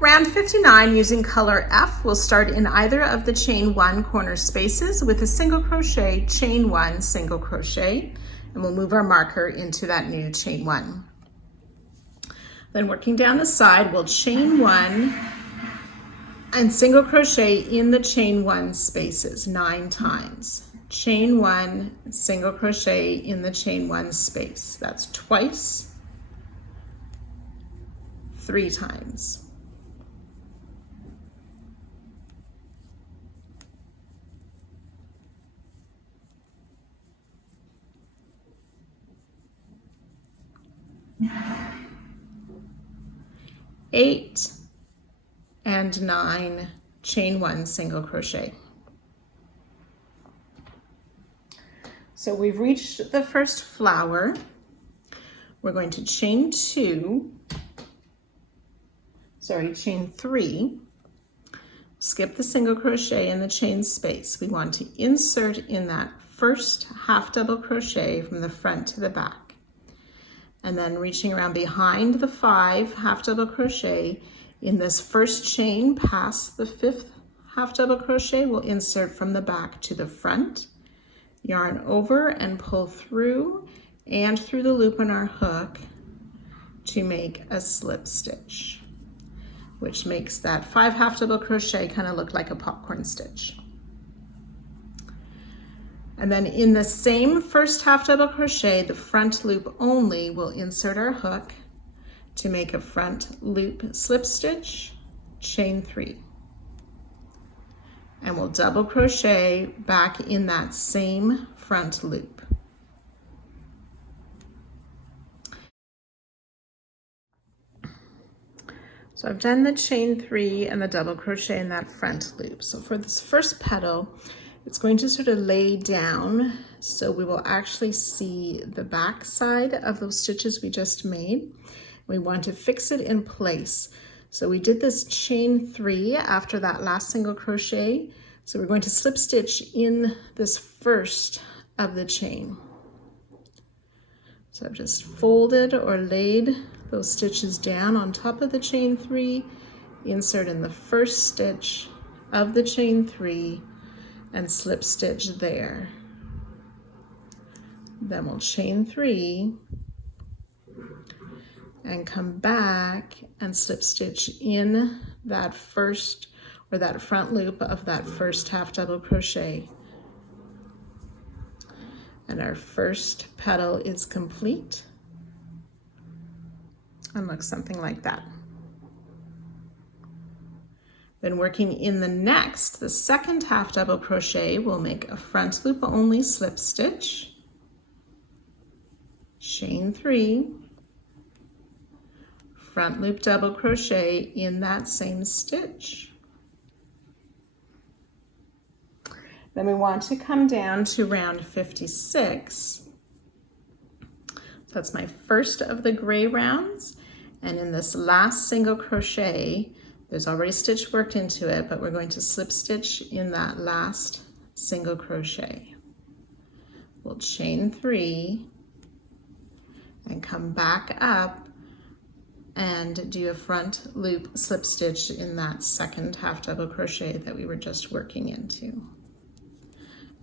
Round 59, using color F, we'll start in either of the chain 1 corner spaces with a single crochet, chain 1, single crochet, and we'll move our marker into that new chain 1. Then working down the side, we'll chain 1 and single crochet in the chain 1 spaces 9 times. Chain 1, single crochet in the chain 1 space. That's twice, 3 times. Eight and 9, chain 1, single crochet. So we've reached the first flower. We're going to chain 3, skip the single crochet in the chain space. We want to insert in that first half double crochet from the front to the back. And then reaching around behind the 5 half double crochet in this first chain past the 5th half double crochet, we'll insert from the back to the front. Yarn over and pull through and through the loop on our hook to make a slip stitch, which makes that 5 half double crochet kind of look like a popcorn stitch. And then in the same first half double crochet, the front loop only, we'll insert our hook to make a front loop slip stitch, chain 3. And we'll double crochet back in that same front loop. So I've done the chain 3 and the double crochet in that front loop. So for this first petal, it's going to sort of lay down, so we will actually see the back side of those stitches we just made. We want to fix it in place. So we did this chain 3 after that last single crochet. So we're going to slip stitch in this first of the chain. So I've just folded or laid those stitches down on top of the chain 3, insert in the first stitch of the chain 3, and slip stitch there. Then we'll chain 3 and come back and slip stitch in that first or that front loop of that first half double crochet. And our first petal is complete and looks something like that. Then working in the second half double crochet, we'll make a front loop only slip stitch, chain 3, front loop double crochet in that same stitch. Then we want to come down to round 56. So that's my first of the gray rounds. And in this last single crochet, there's already stitch worked into it, but we're going to slip stitch in that last single crochet. We'll chain 3 and come back up and do a front loop slip stitch in that second half double crochet that we were just working into.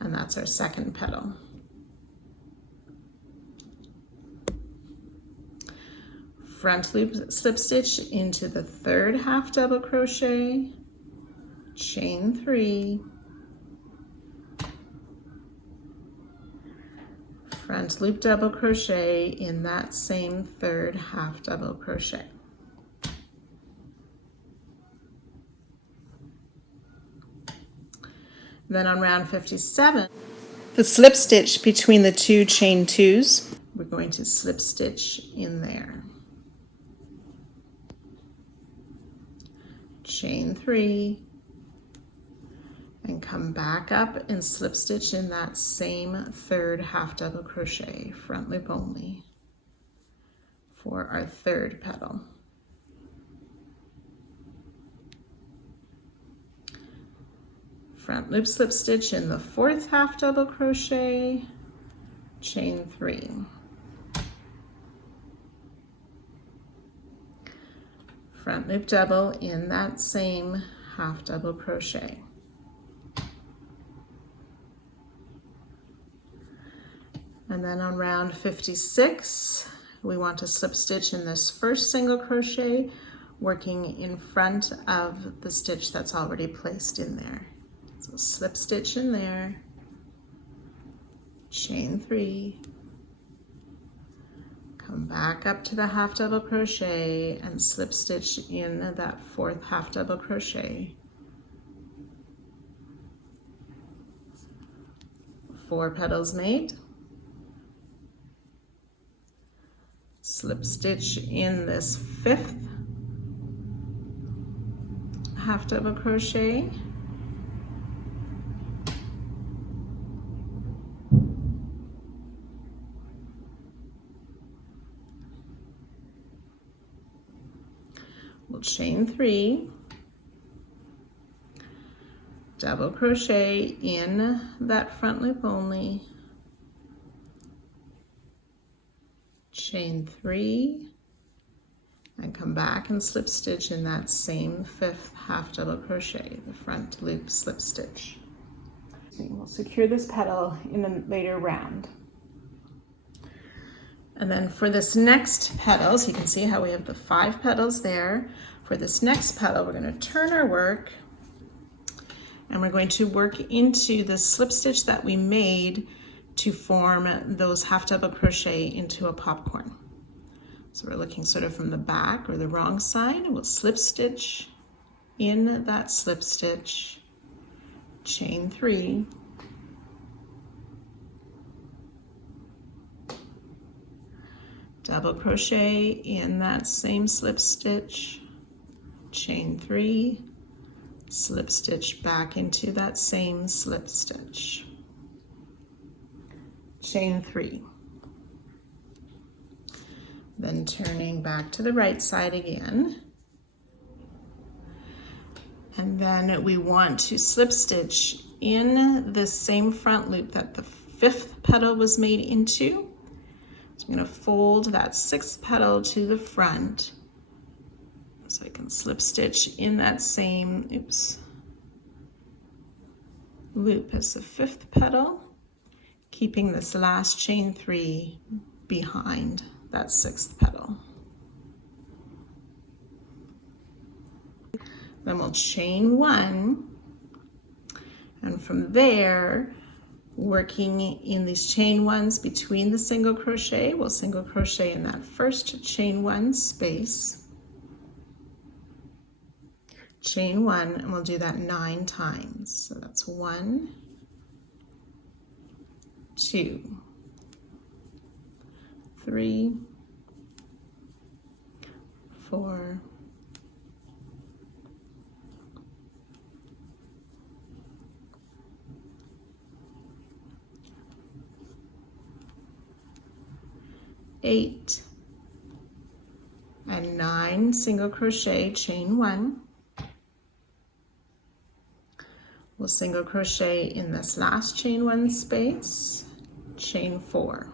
And that's our second petal. Front loop slip stitch into the third half double crochet, chain 3, front loop double crochet in that same third half double crochet. Then on round 57, the slip stitch between the two chain 2s, we're going to slip stitch in there. Chain 3 and come back up and slip stitch in that same third half double crochet, front loop only, for our third petal. Front loop slip stitch in the fourth half double crochet, chain 3. Front loop double in that same half double crochet. And then on round 56, we want to slip stitch in this first single crochet, working in front of the stitch that's already placed in there. So slip stitch in there, chain 3, come back up to the half double crochet and slip stitch in that fourth half double crochet. 4 petals made. Slip stitch in this fifth half double crochet. We'll chain 3, double crochet in that front loop only, chain 3, and come back and slip stitch in that same fifth half double crochet, the front loop slip stitch. So we'll secure this petal in a later round. And then for this next petal, so you can see how we have the 5 petals there. For this next petal, we're going to turn our work and we're going to work into the slip stitch that we made to form those half double crochet into a popcorn. So we're looking sort of from the back or the wrong side. We'll slip stitch in that slip stitch, chain 3, double crochet in that same slip stitch, chain 3, slip stitch back into that same slip stitch, chain 3. Then turning back to the right side again. And then we want to slip stitch in the same front loop that the 5th petal was made into. So I'm going to fold that 6th petal to the front so I can slip stitch in that same, loop as the 5th petal, keeping this last chain 3 behind that 6th petal. Then we'll chain 1, and from there, working in these chain 1s between the single crochet, we'll single crochet in that first chain 1 space, chain 1, and we'll do that 9 times. So that's 1, 2, 3, 4, 8 and 9 single crochet, chain 1. We'll single crochet in this last chain 1 space, chain 4,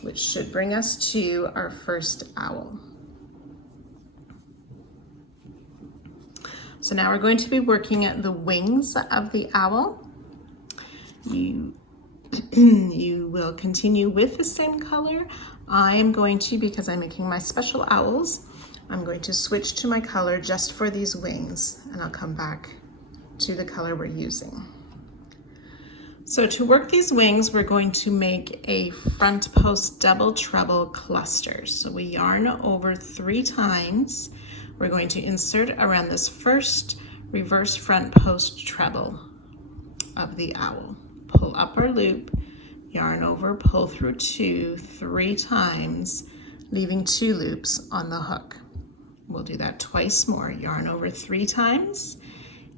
which should bring us to our first owl. So now we're going to be working at the wings of the owl. You will continue with the same color. I'm going to, because I'm making my special owls, I'm going to switch to my color just for these wings, and I'll come back to the color we're using. So to work these wings, we're going to make a front post double treble cluster. So we yarn over 3 times. We're going to insert around this first reverse front post treble of the owl. Pull up our loop, yarn over, pull through 2, 3 times, leaving 2 loops on the hook. We'll do that twice more. Yarn over 3 times,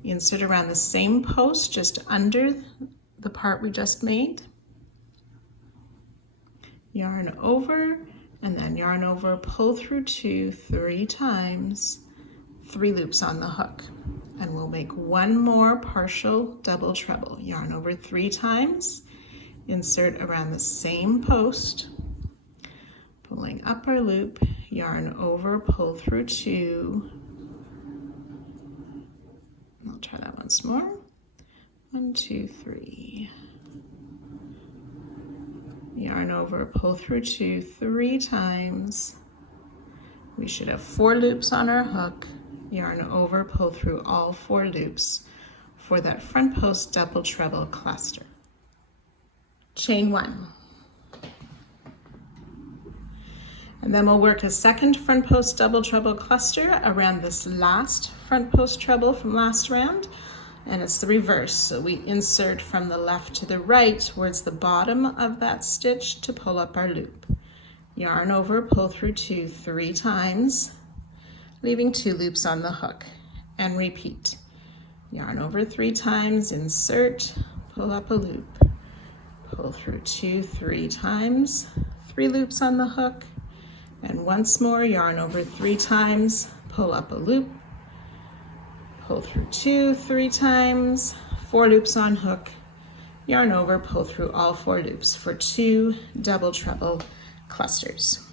insert around the same post just under the part we just made, yarn over, and then yarn over, pull through 2, 3 times, 3 loops on the hook. And we'll make 1 more partial double treble. Yarn over 3 times, insert around the same post, pulling up our loop, yarn over, pull through 2. I'll try that once more. 1, 2, 3. Yarn over, pull through 2, 3 times. We should have 4 loops on our hook. Yarn over, pull through all 4 loops for that front post double treble cluster. Chain 1. And then we'll work a second front post double treble cluster around this last front post treble from last round, and it's the reverse. So we insert from the left to the right towards the bottom of that stitch to pull up our loop. Yarn over, pull through 2, 3 times, leaving 2 loops on the hook, and repeat. Yarn over 3 times, insert, pull up a loop, pull through 2, 3 times, 3 loops on the hook, and once more, yarn over 3 times, pull up a loop, pull through 2, 3 times, 4 loops on hook, yarn over, pull through all 4 loops for 2 double treble clusters.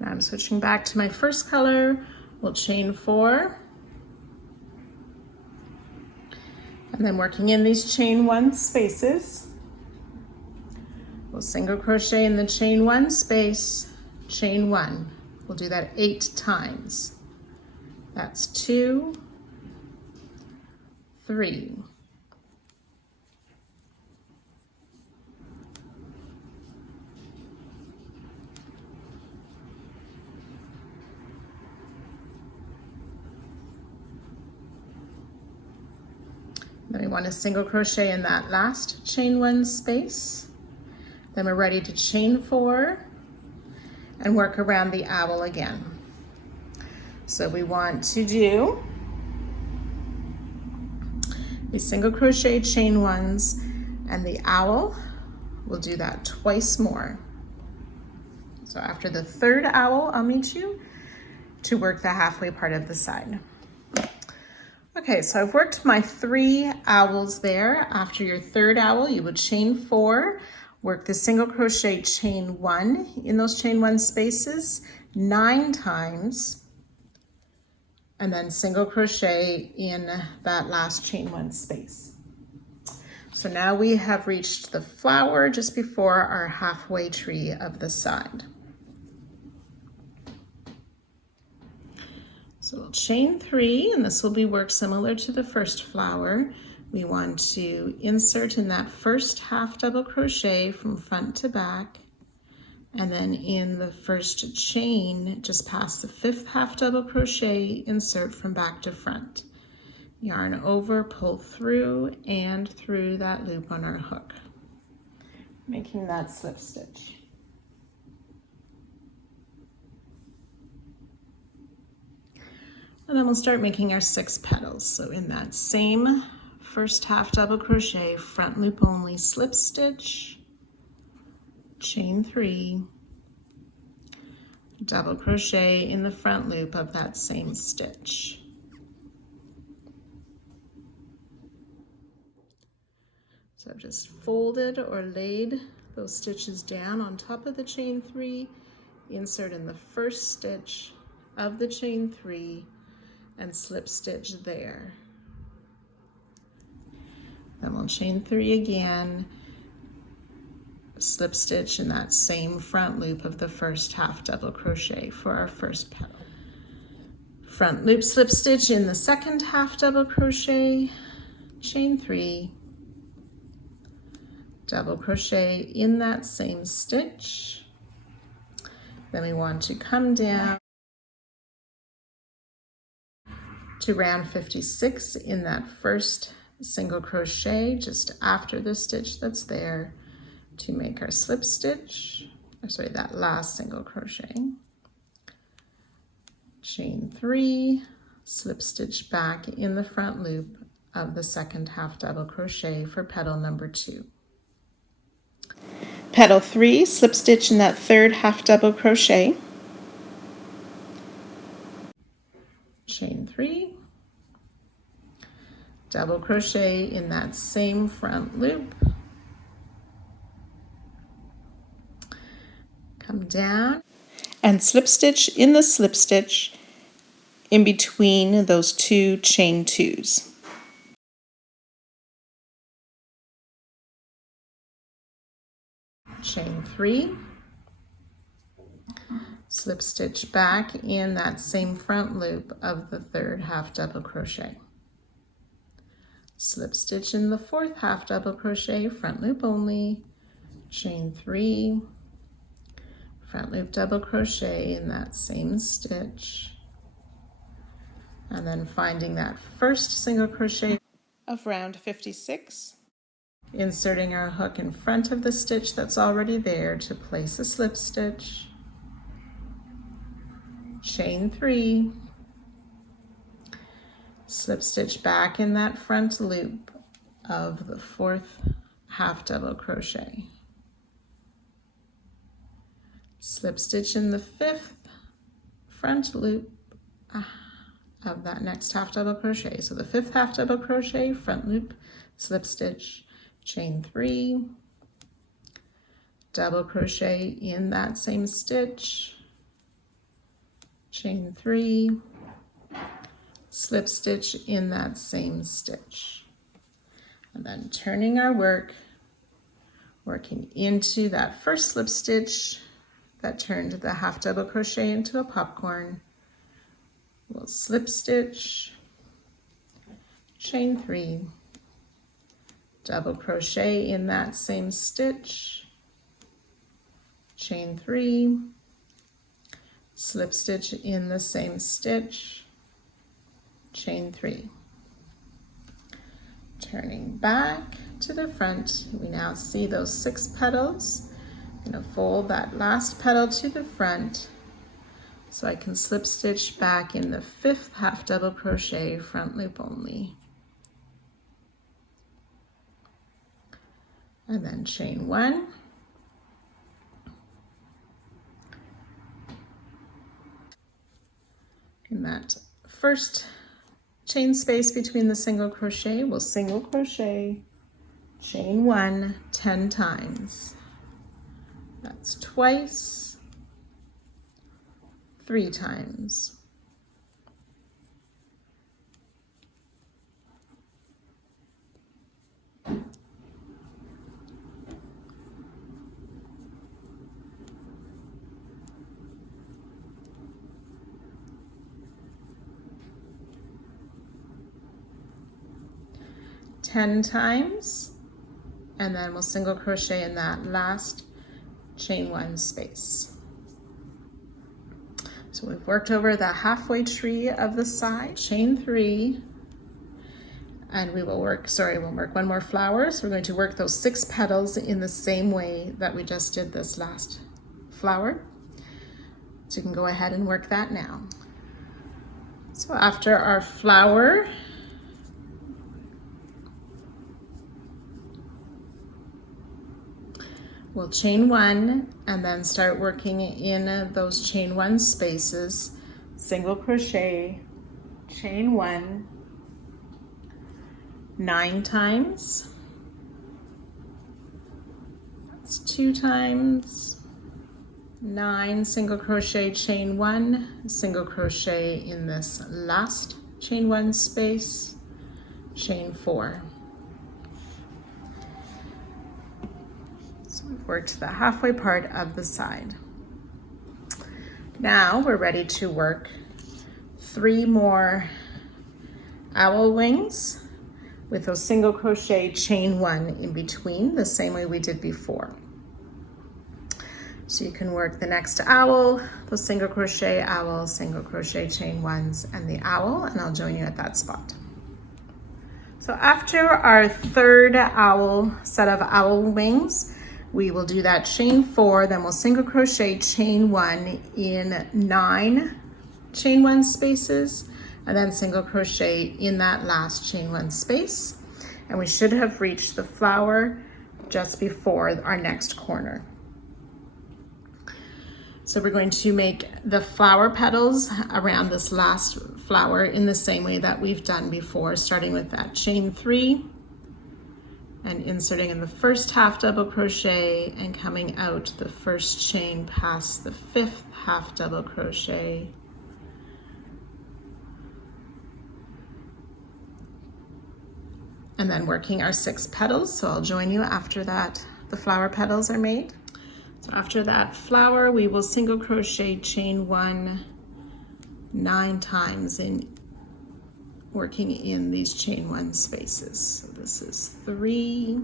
Now I'm switching back to my first color. We'll chain 4, and then working in these chain 1 spaces, we'll single crochet in the chain 1 space, chain 1. We'll do that 8 times. That's 2, 3, 'Then we want to single crochet in that last chain 1 space. Then we're ready to chain 4 and work around the owl again. So we want to do the single crochet chain 1s, and the owl, we'll do that twice more. So after the 3rd owl, I'll meet you to work the halfway part of the side. Okay, so I've worked my 3 owls there. After your 3rd owl, you would chain 4, work the single crochet chain 1 in those chain 1 spaces 9 times, and then single crochet in that last chain one space. So now we have reached the flower just before our halfway tree of the side. So we'll chain 3, and this will be work similar to the first flower. We want to insert in that first half double crochet from front to back, and then in the first chain, just past the 5th half double crochet, insert from back to front. Yarn over, pull through, and through that loop on our hook, making that slip stitch. And then we'll start making our 6 petals. So in that same first half double crochet, front loop only, slip stitch, chain 3, double crochet in the front loop of that same stitch. So I've just folded or laid those stitches down on top of the chain 3, insert in the first stitch of the chain 3, and slip stitch there. Then we'll chain 3 again, slip stitch in that same front loop of the first half double crochet for our first petal. Front loop slip stitch in the second half double crochet, chain 3, double crochet in that same stitch. Then we want to come down to round 56 in that first single crochet just after the stitch that's there to make our slip stitch, or sorry, that last single crochet. Chain 3, slip stitch back in the front loop of the second half double crochet for petal number 2. Petal 3, slip stitch in that third half double crochet, chain 3, double crochet in that same front loop, come down and slip stitch in the slip stitch in between those 2 chain 2s. Chain 3, slip stitch back in that same front loop of the third half double crochet. Slip stitch in the fourth half double crochet, front loop only, chain 3, front loop double crochet in that same stitch, and then finding that first single crochet of round 56, inserting our hook in front of the stitch that's already there to place a slip stitch, chain 3, slip stitch back in that front loop of the fourth half double crochet, slip stitch in the 5th front loop of that next half double crochet. So the 5th half double crochet, front loop, slip stitch, chain 3, double crochet in that same stitch, chain 3, slip stitch in that same stitch, and then turning our work, working into that first slip stitch that turned the half double crochet into a popcorn. We'll slip stitch, chain 3, double crochet in that same stitch, chain 3, slip stitch in the same stitch, chain 3. Turning back to the front, we now see those 6 petals. I'm going to fold that last petal to the front so I can slip stitch back in the 5th half double crochet, front loop only, and then chain 1, in that first chain space between the single crochet, we'll single crochet, chain 1 10 times. That's twice, 3 times, 10 times, and then we'll single crochet in that last chain 1 space. So we've worked over the halfway tree of the side, chain 3, and we'll work one more flower. So we're going to work those 6 petals in the same way that we just did this last flower. So you can go ahead and work that now. So after our flower, we'll chain 1 and then start working in those chain 1 spaces, single crochet, chain 1, 9 times. That's 2 times, 9, single crochet, chain 1, single crochet in this last chain 1 space, chain 4. So we've worked the halfway part of the side. Now we're ready to work 3 more owl wings with those single crochet, chain 1 in between, the same way we did before. So you can work the next owl, those single crochet, owl, single crochet, chain 1s, and the owl, and I'll join you at that spot. So after our 3rd set of owl wings, we will do that chain 4, then we'll single crochet, chain 1 in 9 chain 1 spaces, and then single crochet in that last chain 1 space. And we should have reached the flower just before our next corner. So we're going to make the flower petals around this last flower in the same way that we've done before, starting with that chain 3 and inserting in the first half double crochet and coming out the first chain past the 5th half double crochet. And then working our 6 petals. So I'll join you after that, the flower petals are made. So after that flower, we will single crochet, chain 1, 9 times in working in these chain 1 spaces. So this is 3,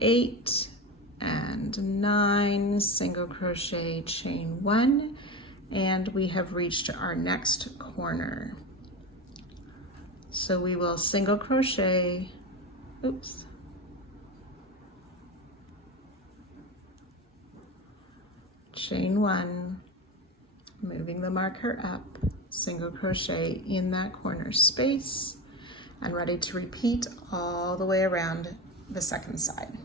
8 and 9, single crochet, chain 1, and we have reached our next corner. So we will single crochet, chain 1, moving the marker up, single crochet in that corner space, and ready to repeat all the way around the second side.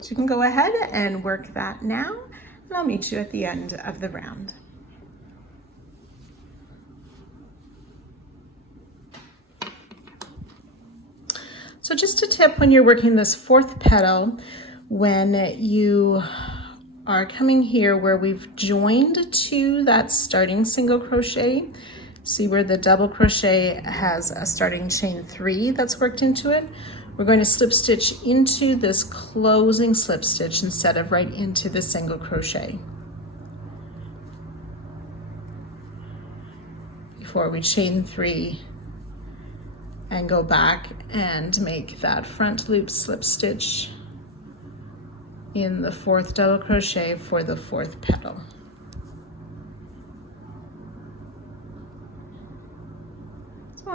So you can go ahead and work that now, and I'll meet you at the end of the round. So just a tip when you're working this 4th petal, when you are coming here where we've joined to that starting single crochet, see where the double crochet has a starting chain 3 that's worked into it, we're going to slip stitch into this closing slip stitch instead of right into the single crochet before we chain 3 and go back and make that front loop slip stitch in the 4th double crochet for the 4th petal. So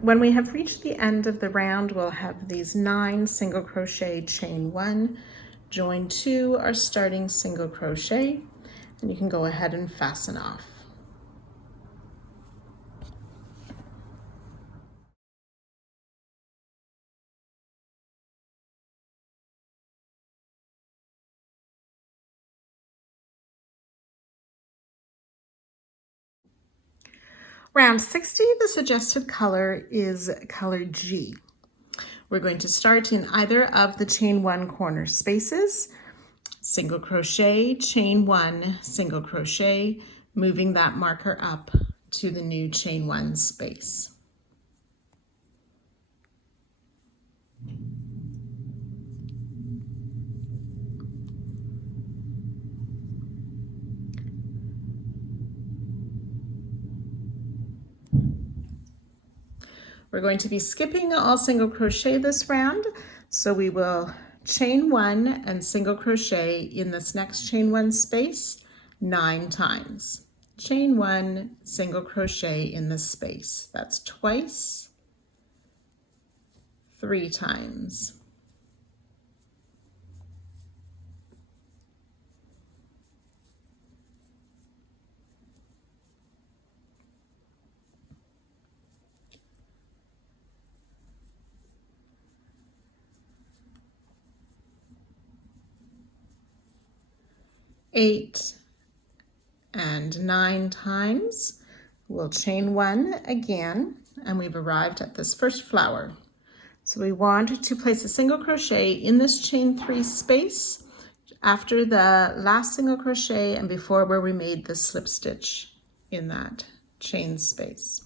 when we have reached the end of the round, we'll have these 9 single crochet, chain 1, join to our starting single crochet, and you can go ahead and fasten off. Round 60, the suggested color is color G. We're going to start in either of the chain 1 corner spaces, single crochet, chain 1, single crochet, moving that marker up to the new chain 1 space. We're going to be skipping all single crochet this round, so we will chain 1 and single crochet in this next chain 1 space 9 times. Chain 1, single crochet in this space. That's twice, 3 times. Eight and 9 times. We'll chain 1 again, and we've arrived at this first flower. So we want to place a single crochet in this chain 3 space after the last single crochet and before where we made the slip stitch in that chain space.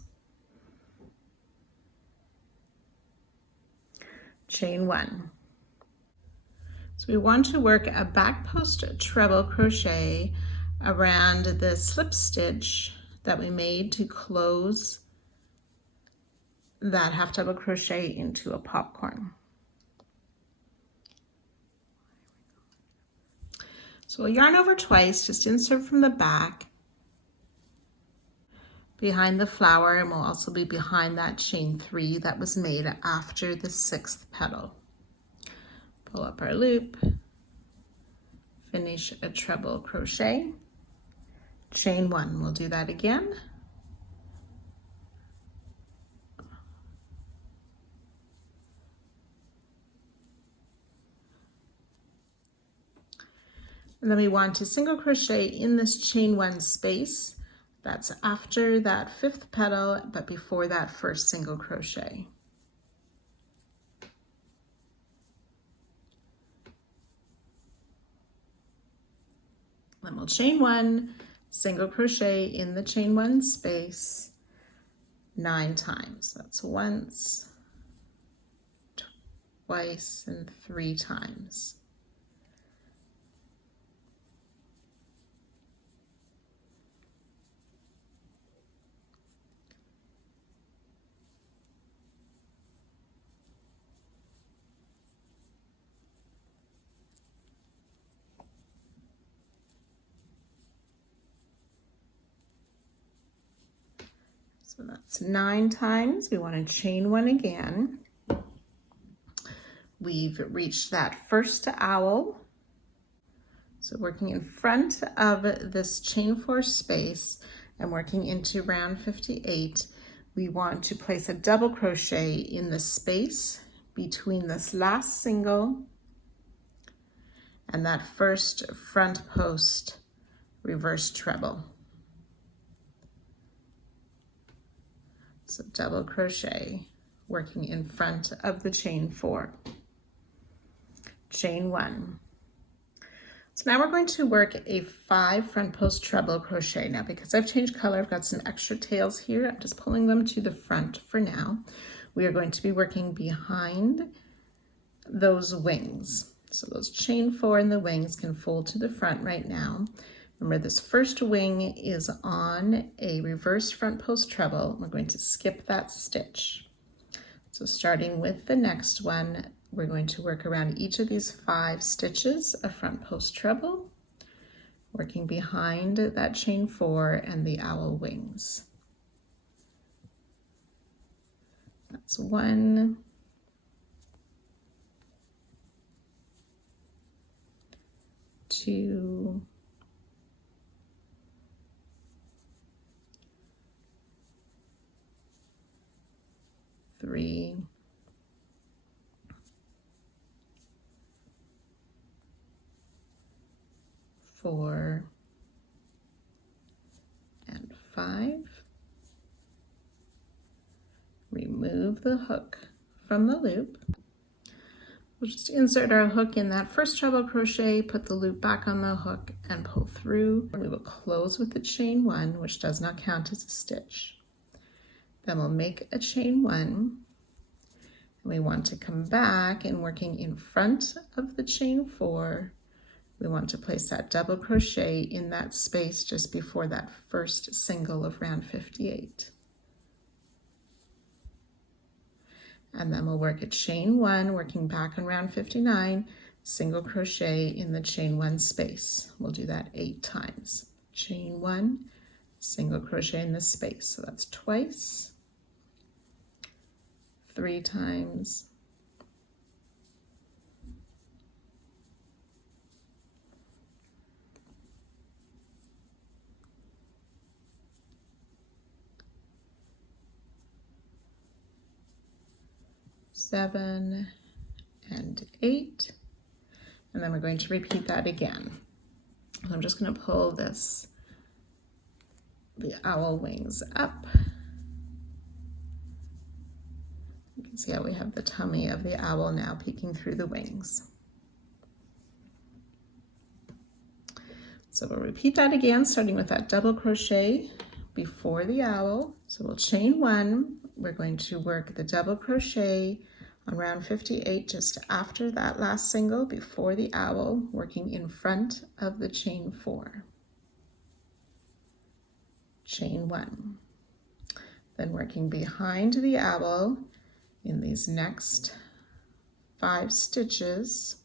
Chain 1. So we want to work a back post treble crochet around the slip stitch that we made to close that half double crochet into a popcorn. So we'll yarn over twice, just insert from the back behind the flower, and we'll also be behind that chain 3 that was made after the 6th petal. Pull up our loop, finish a treble crochet, chain 1. We'll do that again. And then we want to single crochet in this chain 1 space. That's after that 5th petal, but before that first single crochet. Then we'll chain 1, single crochet in the chain 1 space 9 times. That's once, twice, and 3 times. So that's 9 times. We want to chain 1 again. We've reached that first owl. So working in front of this chain 4 space and working into round 58, we want to place a double crochet in the space between this last single and that first front post reverse treble. So double crochet working in front of the chain 4. Chain 1. So now we're going to work a 5 front post treble crochet. Now because I've changed color, I've got some extra tails here. I'm just pulling them to the front for now. We are going to be working behind those wings. So those chain 4 and the wings can fold to the front right now. Remember, this first wing is on a reverse front post treble. We're going to skip that stitch. So starting with the next one, we're going to work around each of these 5 stitches of front post treble, working behind that chain 4 and the owl wings. That's 1, 2, 3, 4, and 5. Remove the hook from the loop. We'll just insert our hook in that first treble crochet, put the loop back on the hook and pull through. We will close with the chain 1, which does not count as a stitch. Then we'll make a chain 1, and We want to come back and working in front of the chain 4. We want to place that double crochet in that space just before that first single of round 58. And then we'll work a chain 1, working back on round 59, single crochet in the chain 1 space. We'll do that 8 times. Chain 1, single crochet in this space. So that's twice, 3 times, 7 and 8, and then we're going to repeat that again. So I'm just going to pull the owl wings up. You can see how we have the tummy of the owl now peeking through the wings. So we'll repeat that again, starting with that double crochet before the owl. So we'll chain 1. We're going to work the double crochet on round 58 just after that last single before the owl, working in front of the chain 4. Chain 1. Then working behind the owl in these next 5 stitches,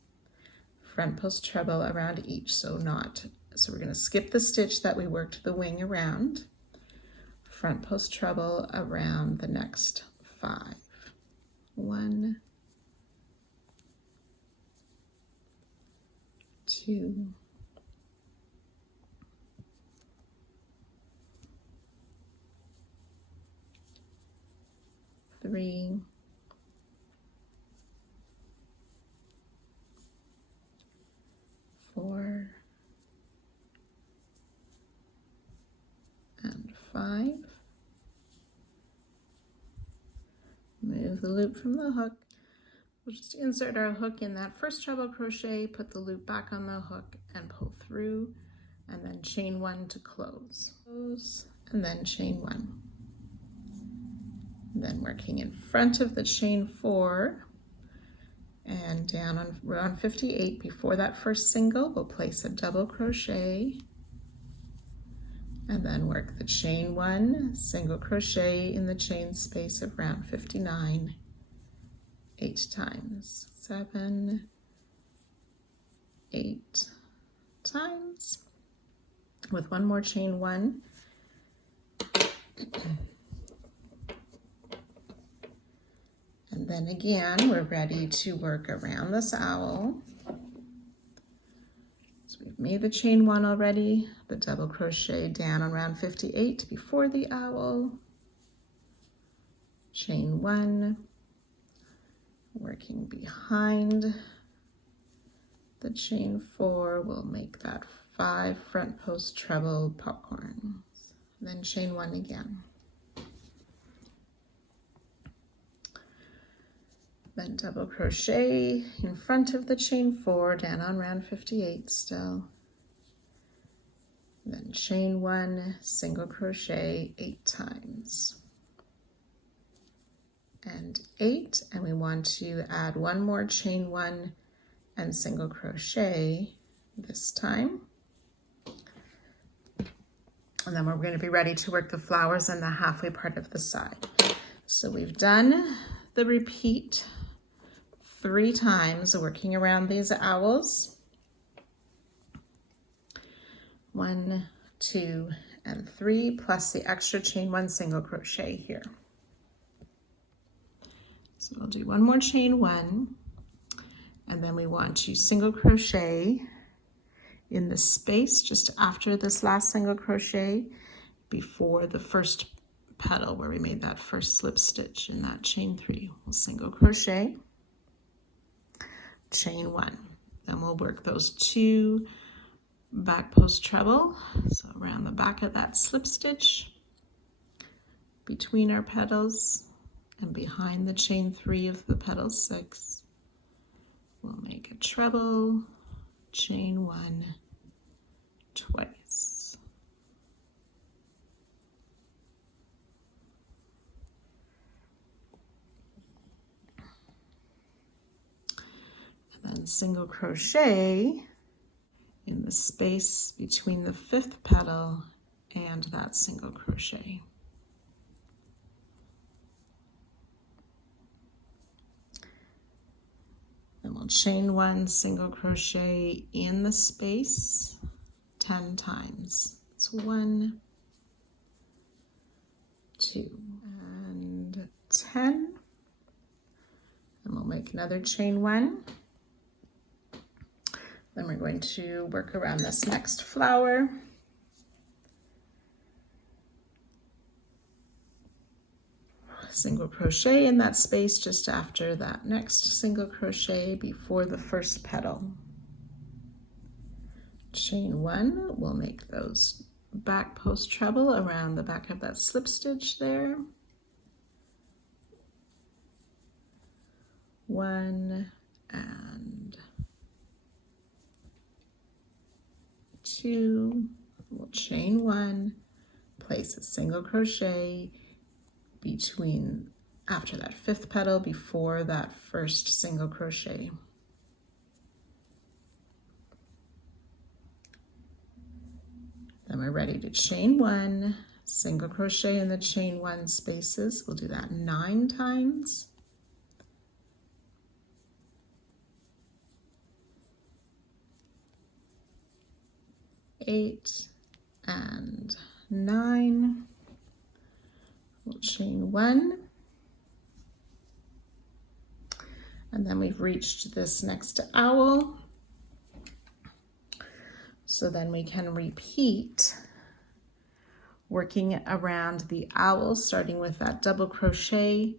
front post treble around each. So we're going to skip the stitch that we worked the wing around, front post treble around the next 5. 1, 2, 3, 4, and 5. Move the loop from the hook. We'll just insert our hook in that first treble crochet, put the loop back on the hook and pull through, and then chain 1 to close. Close, and then chain 1. And then working in front of the chain 4 and down on round 58 before that first single, we'll place a double crochet and then work the chain 1, single crochet in the chain space of round 59, 8 times, 7, 8 times, with one more chain 1. And then again, we're ready to work around this owl. So we've made the chain 1 already, the double crochet down on round 58 before the owl, chain 1, working behind the chain 4, we'll make that 5 front post treble popcorns, then chain 1 again. Then double crochet in front of the chain 4 down on round 58 still. Then chain 1, single crochet 8 times. And 8, and we want to add one more chain 1 and single crochet this time. And then we're going to be ready to work the flowers and the halfway part of the side. So we've done the repeat 3 times working around these owls. 1, 2, and 3, plus the extra chain 1 single crochet here. So we'll do one more chain 1, and then we want to single crochet in the space just after this last single crochet before the first petal where we made that first slip stitch in that chain 3. We'll single crochet, chain 1. Then we'll work those 2 back post treble, so around the back of that slip stitch between our petals and behind the chain 3 of the petal 6. We'll make a treble, chain 1 twice. and single crochet in the space between the 5th petal and that single crochet. Then we'll chain 1 single crochet in the space 10 times. It's 1, 2, and 10. And we'll make another chain 1. Then we're going to work around this next flower. Single crochet in that space just after that next single crochet before the 1st petal. Chain 1, we'll make those back post treble around the back of that slip stitch there. 1 and 2, we'll chain 1, place a single crochet between after that 5th petal before that 1st single crochet. Then we're ready to chain 1, single crochet in the chain 1 spaces. We'll do that 9 times. 8 and 9. We'll chain 1. And then we've reached this next owl. So then we can repeat working around the owl, starting with that double crochet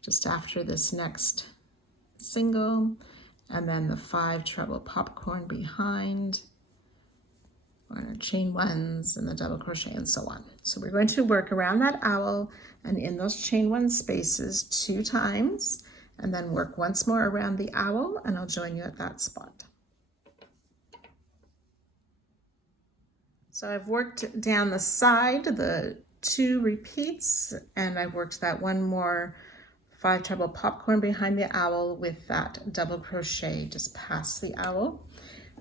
just after this next single, and then the 5 treble popcorn behind, or chain 1s and the double crochet and so on. So we're going to work around that owl and in those chain 1 spaces 2 times, and then work once more around the owl, and I'll join you at that spot. So I've worked down the side, the 2 repeats, and I've worked that 1 more 5 treble popcorn behind the owl with that double crochet just past the owl.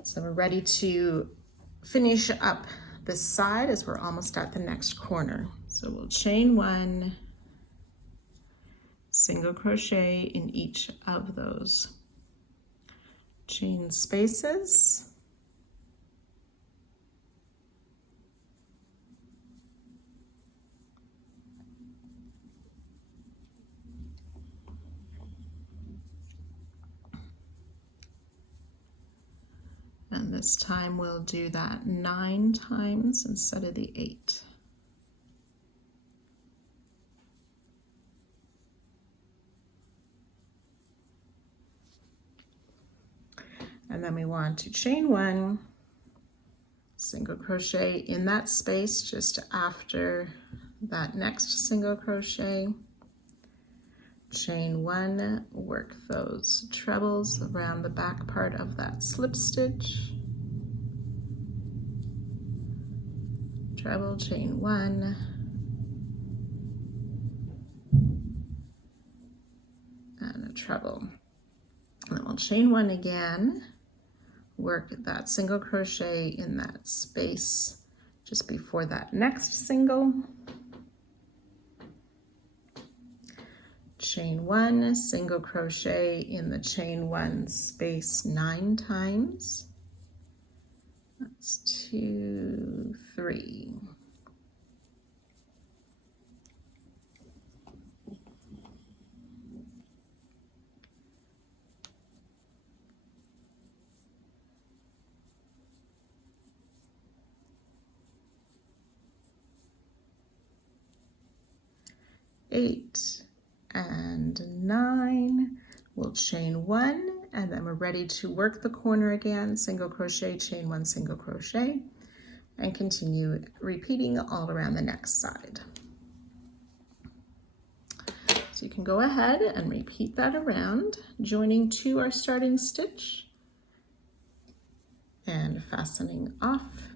So we're ready to finish up this side as we're almost at the next corner. So we'll chain 1, single crochet in each of those chain spaces. And this time we'll do that 9 times instead of the 8. And then we want to chain 1, single crochet in that space just after that next single crochet. Chain 1, work those trebles around the back part of that slip stitch. Treble, chain 1. And a treble. And then we'll chain 1 again. Work that single crochet in that space just before that next single. Chain 1, single crochet in the chain 1 space 9 times. That's 2, 3. Eight and 9, we'll chain 1, and then we're ready to work the corner again, single crochet, chain 1, single crochet, and continue repeating all around the next side. So you can go ahead and repeat that around, joining to our starting stitch and fastening off